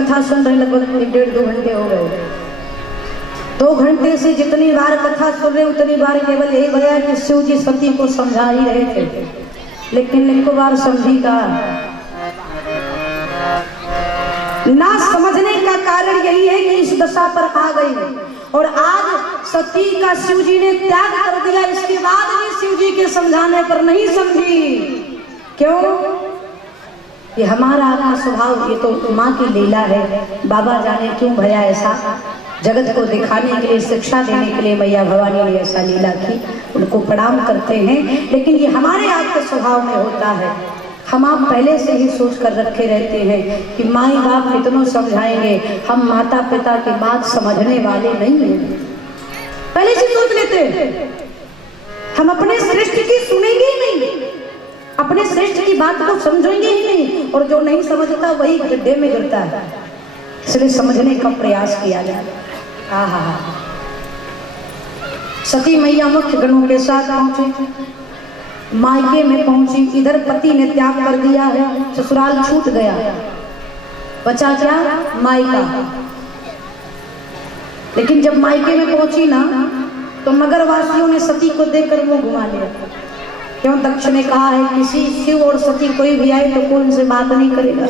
कथा सुन रहे, लगभग 1-1.5-2 घंटे हो गए। 2 घंटे से जितनी बार कथा सुन रहे उतनी बार केवल यही भया कि शिव जी सती को समझा ही रहे थे, लेकिन एक बार समझी का ना समझने का कारण यही है कि इस दशा पर आ गई और आज सती का शिव जी ने त्याग कर दिया। इसके बाद भी शिव जी के समझाने पर नहीं समझी। क्यों? ये हमारा आपका स्वभाव, ये तो माँ की लीला है। बाबा जाने क्यों भया ऐसा, जगत को दिखाने के लिए, शिक्षा देने के लिए मैया भवानी ने ऐसा लीला की। उनको प्रणाम करते हैं, लेकिन ये हमारे आपके स्वभाव में होता है। हम आप पहले से ही सोच कर रखे रहते हैं कि माई बाप कितनों समझाएंगे, हम माता पिता की बात समझने वाले नहीं हैं। पहले से सोच लेते हैं हम अपने श्रेष्ठ की सुनेंगे ही नहीं, अपने श्रेष्ठ की बात को समझेंगे ही नहीं, और जो नहीं समझता वही गड्ढे में गिरता है। इसलिए समझने का प्रयास किया जाए। सती मैया मुख्य गणों के साथ पहुंचे, मायके में पहुंची। इधर पति ने त्याग कर दिया है, ससुराल छूट गया, बचा क्या? मायका। लेकिन जब मायके में पहुंची ना, तो नगर वासियों ने सती को देखकर मुंह घुमा लिया। क्यों? दक्ष ने कहा है किसी शिव और सती कोई भी आए तो कोई उनसे बात नहीं करेगा।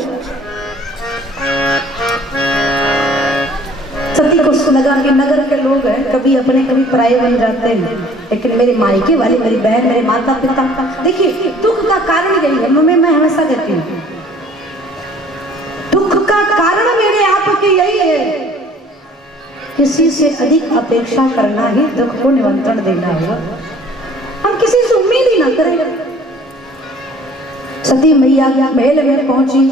सती को लगा कि नगर के लोग हैं, कभी अपने कभी पराये बन जाते हैं, लेकिन मेरे मायके वाले, मेरी बहन, मेरे माता पिता, देखिए दुख का कारण यही है। मैं हमेशा कहती हूँ दुख का कारण मेरे आपके यही है। किसी से अधिक अपेक्षा करना ही दुख को निमंत्रण देना होगा। हम किसी से उम्मीद ही ना करें। सती मैया महल में पहुंची,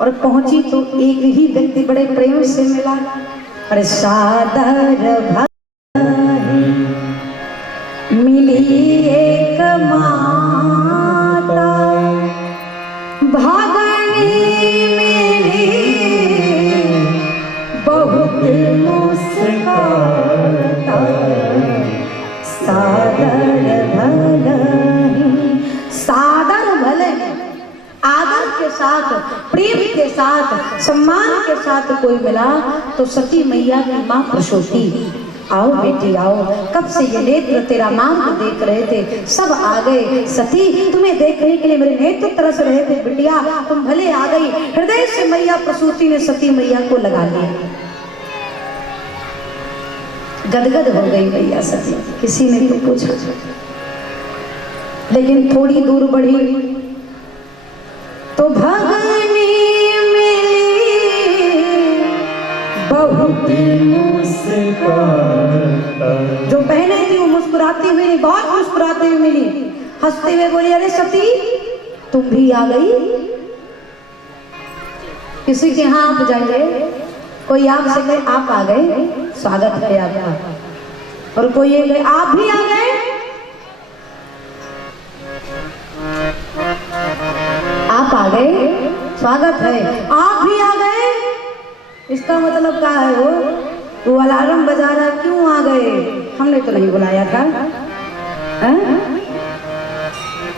और पहुंची तो एक ही व्यक्ति बड़े प्रेम से मिला। अरे सादर भाई मिली एक माता, भागने मेरी बहुत मुस्काता, सादर भले, सादर भले, आदर के साथ, प्रेम के साथ, सम्मान के साथ कोई मिला तो सती मैया की मां प्रसूति, आओ बेटी आओ, कब से ये नेत्र तेरा मां को देख रहे थे, सब आ गए। सती तुम्हें देखने के लिए मेरे नेत्र तरस रहे थे, बिटिया तुम भले आ गई। हृदय से मैया प्रसूति ने सती मैया को लगा लिया। गदगद हो गई मैया सती, किसी ने तो पूछा। लेकिन थोड़ी दूर बढ़ी तो भगनी मिली बहुत मुस्कुराता, जो बहनें थी वो मुस्कुराती हुई, बहुत मुस्कुराती हुई मिली। हंसते हुए बोली, अरे सती तुम भी आ गई। किसी के यहाँ आप जाइए, कोई आपसे कहे आप आ गए, स्वागत है आपका, और कोई ये कहे आप भी आ गए, आप आ गए, स्वागत है, आप भी आ गए। इसका मतलब क्या है? वो अलार्म बजा रहा, क्यों आ गए? हमने तो नहीं बुलाया था।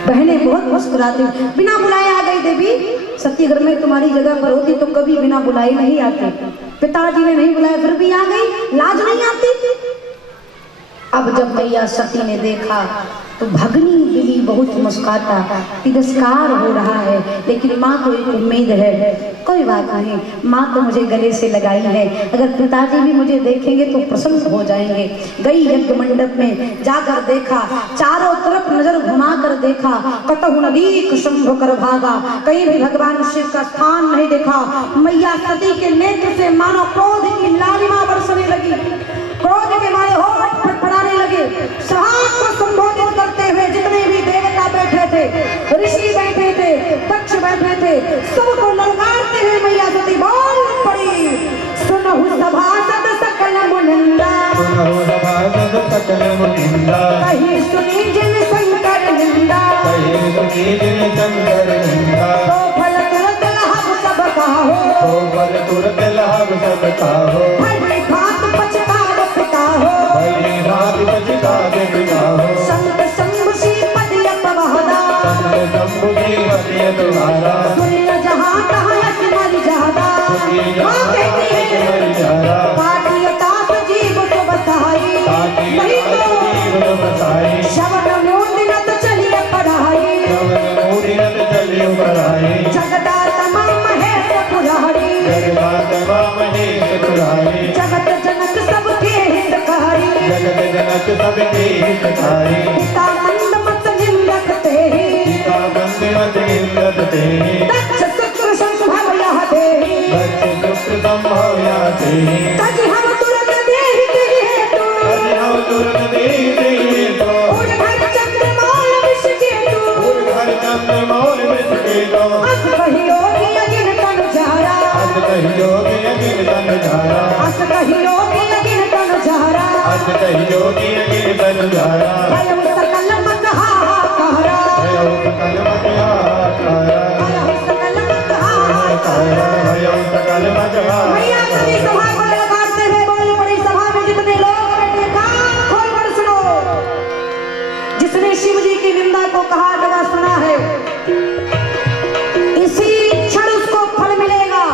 बहनें बहुत मुस्कुराती, बिना बुलाए आ गई देवी। सती घर में तुम्हारी जगह पर होती तो कभी बिना बुलाए नहीं आती। पिताजी ने नहीं बुलाया फिर भी आ गई, लाज नहीं आती। अब जब मैया सती ने देखा तो भगनी मिली बहुत मुस्कुराता, तिरस्कार हो रहा है, लेकिन माँ को एक उम्मीद है, कोई बात नहीं, माँ तो मुझे गले से लगाई है, अगर पिताजी भी मुझे देखेंगे तो प्रसन्न हो जाएंगे। गई यज्ञ मंडप में, जाकर देखा, चारों तरफ नजर घुमा कर देखा, कतहु नदीक शंभ कर भागा, कहीं भी भगवान शिव का स्थान नहीं देखा। मैया सती के नेत्र से मानो क्रोध की लालिमा बरसने लगी, क्रोध के मारे होठ फड़फड़ाने लगे। सहाय को संबोधित करते हुए जितने भी देवता बैठे थे, ऋषि बैठे थे, दक्ष बैठे थे, सबको ललकारते हुए मैया सती बोल पड़ी, सुनहु सभासद सकल मुनिंदा, कहीं सुनी जिन शंकर निंदा, तो फल तुरंत लाभ सब काहो, भली भात पछतावे पिता हो, संत शंभु श्रीपति अपवादा, सुनिय जहाँ कहाँ यश मर जादा। सच सबके हितकारी पिता मंद मत निंदक तेहि पिता मंद मत निंदक तेहि दक्ष शुक्र संभव यह देहि दक्ष शुक्र संभव यह देहि तज हम तुरंत देहि तेहि हेतु तज हम तुरंत देहि तेहि हेतु ऊर्ध्व चंद्रमौल विष केतु ऊर्ध्व चंद्रमौल विष केतु अस कहियो कि अगिन तन झारा अस कहियो कि अगिन तन झारा अस कहियो कि अगिन तन झारा अस कहियो कि अगिन तन झारा भयम सकल मत हाहाकारा भयउ सकल मत हाहाकारा भयम सकल मत हाहाकारा भयउ सकल मत मैया सभी सभा को ललकारते हुए बोल पड़ी सभा में जितने लोग बैठे कान खोल कर सुनो। जिसने शिव जी की निंदा को कहा जगह सुना है इसी क्षण उसको फल मिलेगा।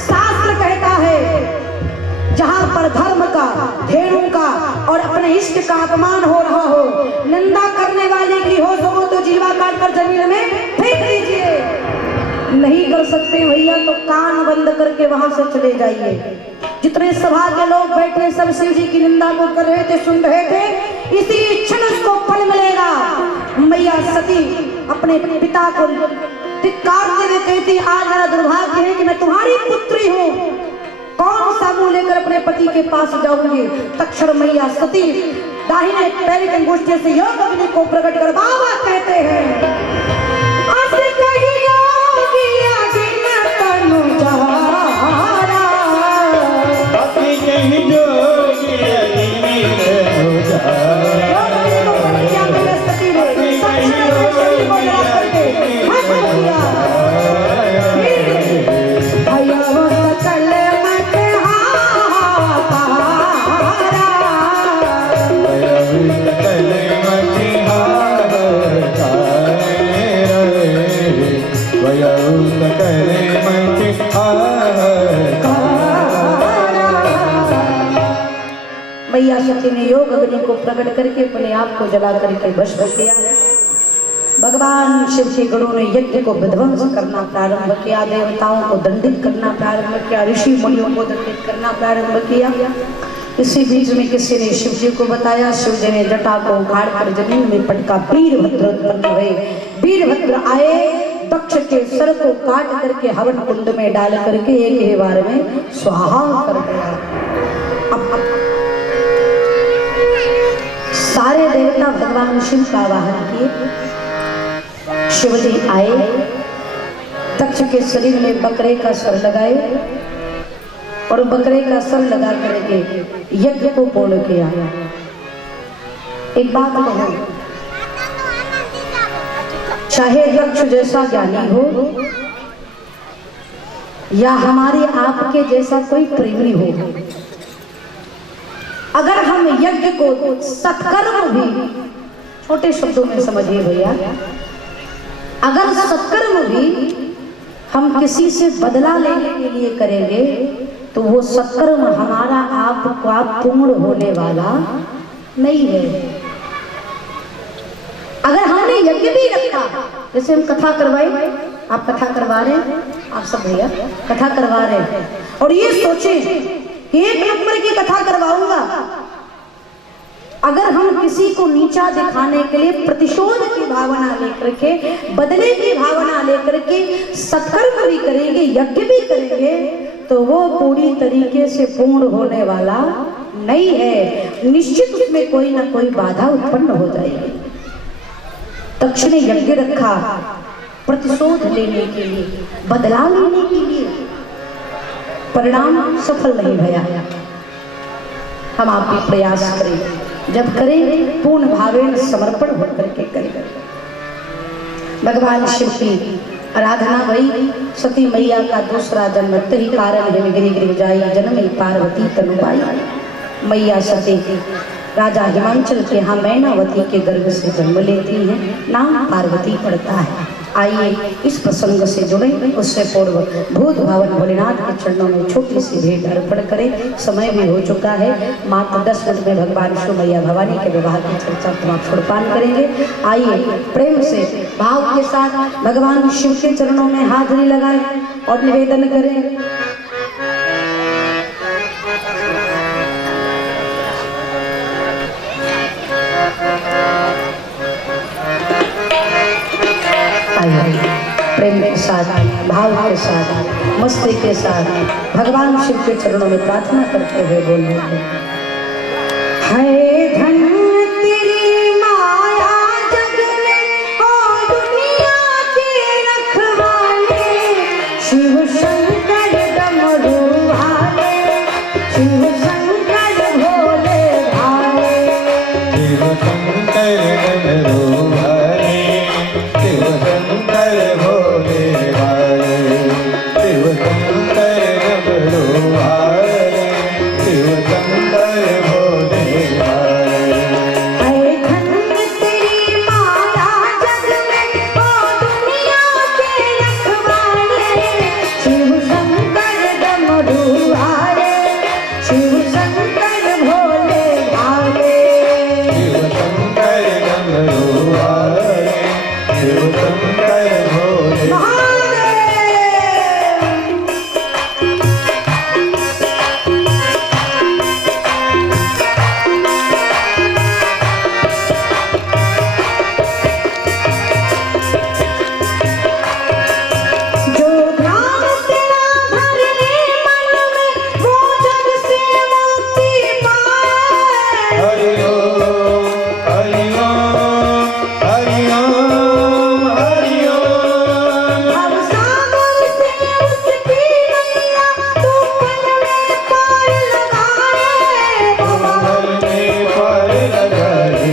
शास्त्र कहता है जहां पर धर्म का धेनु का और अपने इष्ट का अपमान हो रहा हो निंदा करने वाले की हो सको तो जीवा काट कर जमीन में फेंक दीजिए। नहीं कर सकते भैया तो कान बंद करके वहां से चले जाइए। जितने सभा के लोग बैठे सब शिव जी की निंदा को कर रहे थे सुन रहे थे इसी क्षण उसको फल मिलेगा। मैया सती अपने पिता को धिक्कारते हुए कहती आज मेरा दुर्भाग्य है कि मैं तुम्हारी पुत्री हूँ। कौन सा मुंह लेकर अपने पति के पास जाऊंगी। तक्षण मैया सती दाहिने पैर के अंगूठे से योग अग्नि को प्रकट कर बाबा कहते हैं मैया सती ने योग अग्नि को प्रकट करके अपने आप को जला करके भस्म किया है। भगवान शिव के गणों ने यज्ञ को विध्वंस करना प्रारंभ किया, देवताओं को दंडित करना प्रारंभ किया, ऋषि मुनियों को दंडित करना प्रारंभ किया। इसी बीच में किसी ने शिव जी को बताया। शिव जी ने जटा को उखाड़ कर जमीन में पटका। वीरभद्र उत्पन्न हुए। वीरभद्र आए दक्ष के सर को काट करके हवन कुंड में डाल करके एक ही बार में स्वाहा कर दिया। अब सारे देवता भगवान शिव का आवाहन किए। शिव जी आए दक्ष के शरीर में बकरे का सर लगाए और बकरे का सर लगा करके यज्ञ को पूर्ण किया। एक बात कहूं, चाहे दक्ष जैसा ज्ञानी हो या हमारे आपके जैसा कोई प्रेमी हो, अगर हम यज्ञ को सत्कर्म भी, छोटे शब्दों में समझिए भैया, अगर सत्कर्म भी हम किसी से बदला लेने के लिए करेंगे तो वो सत्कर्म हमारा आपका पूर्ण होने वाला नहीं है। अगर हमने यज्ञ भी रखा, जैसे हम कथा करवाए, आप कथा करवा रहे हैं, आप सब भैया कथा करवा रहे हैं और ये सोचे कि एक नंबर की कथा करवाऊंगा, अगर हम किसी को नीचा दिखाने के लिए प्रतिशोध की भावना लेकर के, बदले की भावना लेकर के सत्कर्म भी करेंगे, यज्ञ भी करेंगे, तो वो पूरी तरीके से पूर्ण होने वाला नहीं है। निश्चित उसमें कोई ना कोई बाधा उत्पन्न हो जाएगी। दक्ष ने यज्ञ रखा प्रतिशोध लेने के लिए, बदला लेने के लिए, परिणाम सफल नहीं भया। हम आप भी प्रयास करें, जब करें पूर्ण भावेन समर्पण होकर के करें। भगवान शिव की आराधना भई। सती मैया का दूसरा जन्म तही कारण है गिरि गिरि जाई जन्मी पार्वती तनुबाई। मैया सती राजा हिमांचल के यहाँ मैनावती के गर्भ से जन्म लेती हैं, नाम पार्वती पड़ता है। आइए इस प्रसंग से जुड़े, उससे पूर्व भूत भावन भोलेनाथ के चरणों में छोटी सी भेंट अर्पण करें। समय भी हो चुका है, मात्र 10 मिनट में भगवान शिव मैया भवानी के विवाह की चर्चा को आप सुरपान करेंगे। आइए प्रेम से भाव के साथ भगवान शिव के चरणों में हाजिरी लगाएं और निवेदन करें। साथ, भाव के साथ, मस्ती के साथ भगवान शिव के चरणों में प्रार्थना करते हुए बोले, है धन्य तेरी माया जग में ओ दुनिया के रखवाले, शिव शंकर डमरू वाले, शिव शंकर भोले भाले, शिव शंकर डमरू वाले, शिव शंकर भोले भाले, शिव शंकर डमरू वाले, शिव शंकर भोले भाले। है धन्य तेरी माया जग में ओ दुनिया के रखवाले, शिव शंकर डमरू वाले, शिव शंकर भोले भाले, शिव शंकर डमरू वाले, शिव शंकर भोले महादेव। जो ध्यान तेरा धरे मन में, वो जग से मुक्ति पाए। हरि ओम, हरि ओम, हरि ओम, हरि ओम। अब सागर से उसकी नैया तूफान में पार लगाए। कमल में पार लगाए,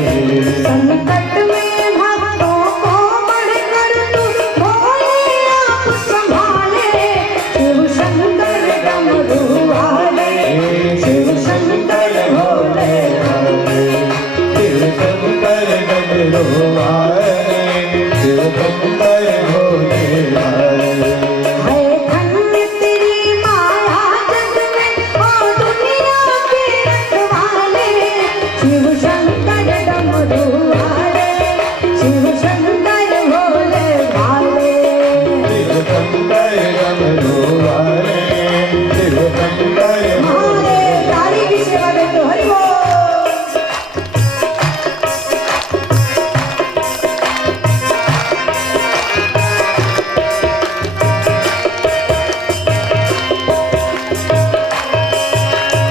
संकट में भक्तों को बढ़कर तू भोले आप संभाले, शिव शंकर डमरू वाले, शिव शंकर भोले शिव शंकर डमरू वाले, शिव शंकर भोले भाले। है धन्य तेरी माया जग में ओ दुनिया के रखवाले, शिव शंकर डमरू वाले, शिव शंकर भोले भाले, शिव शंकर डमरू वाले, शिव शंकर महादेव तारी की सेवा देते हो, हरि बोल।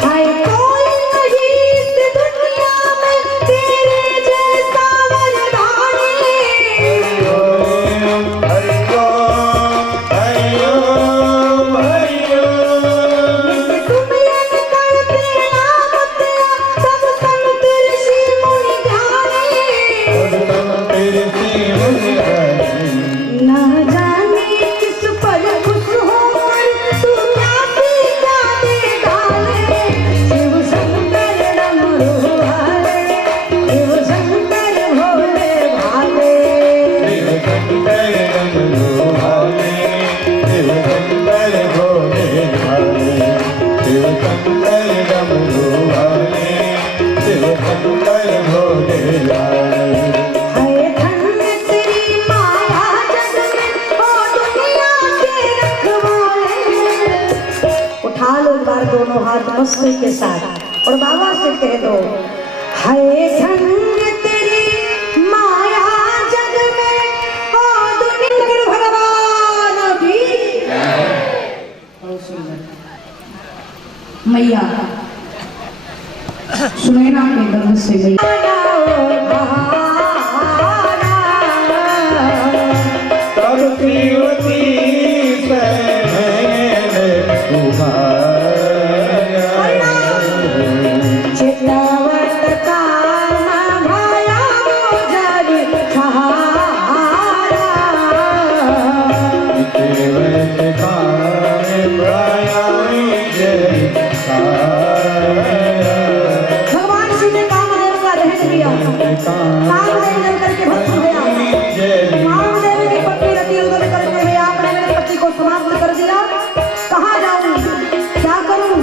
हाय कोई नहीं इस दुनिया में तेरे जैसा वरदानी, हरि ओम, हरि ओम, हरि ओम, हरि ओम। सुमिरन करते नाम तेरा, सब संत ऋषि मुनि ज्ञानी। तेरे शिव हरि, ना जाने किस पर खुश होकर तू क्या सीखा दे डाले, शिव शंकर डमरू वाले, शिव शंकर भोले भाले, शिव शंकर डमरू वाले, शिव शंकर भोले भाले, शिव शंकर डमरू वाले, शिव शंकर भोले भाले। है धन्य तेरी माया जग में ओ दुनिया के रखवाले। उठा लो एक बार दोनों हाथ मस्ती के साथ और बाबा से कह दो, है धन्य तेरी माया जग में ओ दुनिया भगवान की। बहुत सुंदर मैया सुनैना के गर्भ से मैया सरस्वती सहन कुमारा, चितवत काम भया जग सहारा। देवत खान प्रायामी जय सारा। भगवान शिव ने कामदेव का दहन किया, कामदेव जल करके भस्म हो गया। कामदेव की पत्नी रति उदर करते हुए आपने मेरे पति को समाप्त कर दिया। कहाँ जाऊं, क्या करूं?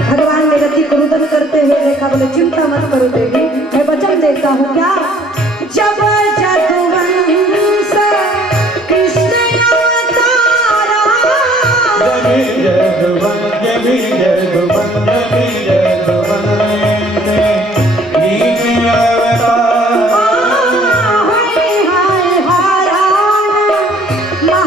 भगवान ने रति को रुदन करते हुए देखा, बोले चिंता मत करो देवी, मैं वचन देता हूँ क्या, जब जदुवंश कृष्ण अवतारा, जबी जदुवन, जबी जदुवन, जबी जदुवन, नीम अवतार। हाय हाय हाराना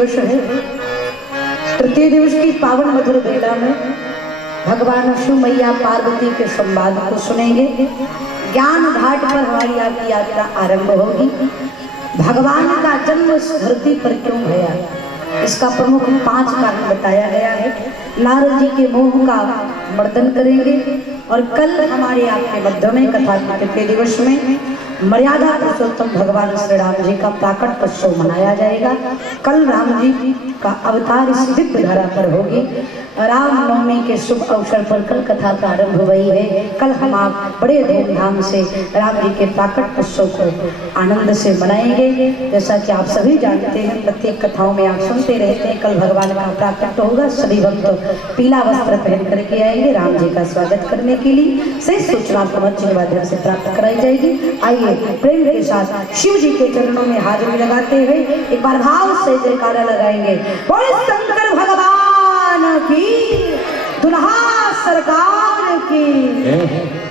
दिवस है। तृतीय दिवस की पावन मधुर बेला में भगवान शिव मैया पार्वती के संवाद को सुनेंगे। ज्ञान घाट पर हमारी आपकी यात्रा आरंभ होगी। भगवान का जन्म इस धरती पर क्यों हुआ, इसका प्रमुख 5 कारण बताया गया है। नारद जी के मोह का मर्दन करेंगे और कल हमारे आपके मध्य में कथा के तृतीय दिवस में मर्यादा पुरुषोत्तम भगवान श्री राम जी का प्राकट उत्सव मनाया जाएगा। कल राम जी का अवतार इस दिव्य धरा पर होगी। राम नवमी के शुभ अवसर पर कल कथा प्रारंभ हुई है। कल हम आप बड़े धूमधाम से राम जी के प्राकट उत्सव को आनंद से मनाएंगे। जैसा कि आप सभी जानते हैं, प्रत्येक कथाओं में आप सुनते रहते हैं, कल भगवान का प्राकट होगा। सभी भक्त पीला वस्त्र पहन करके आएंगे राम जी का स्वागत करने के लिए। से सूचना मंच के माध्यम से प्राप्त कराई जाएगी। आइए प्रेम के साथ शिव जी के चरणों में हाजिरी लगाते हुए एक बार भाव से जयकारा लगाएंगे। बोले शंकर भगवान की, दुल्हा सरकार की।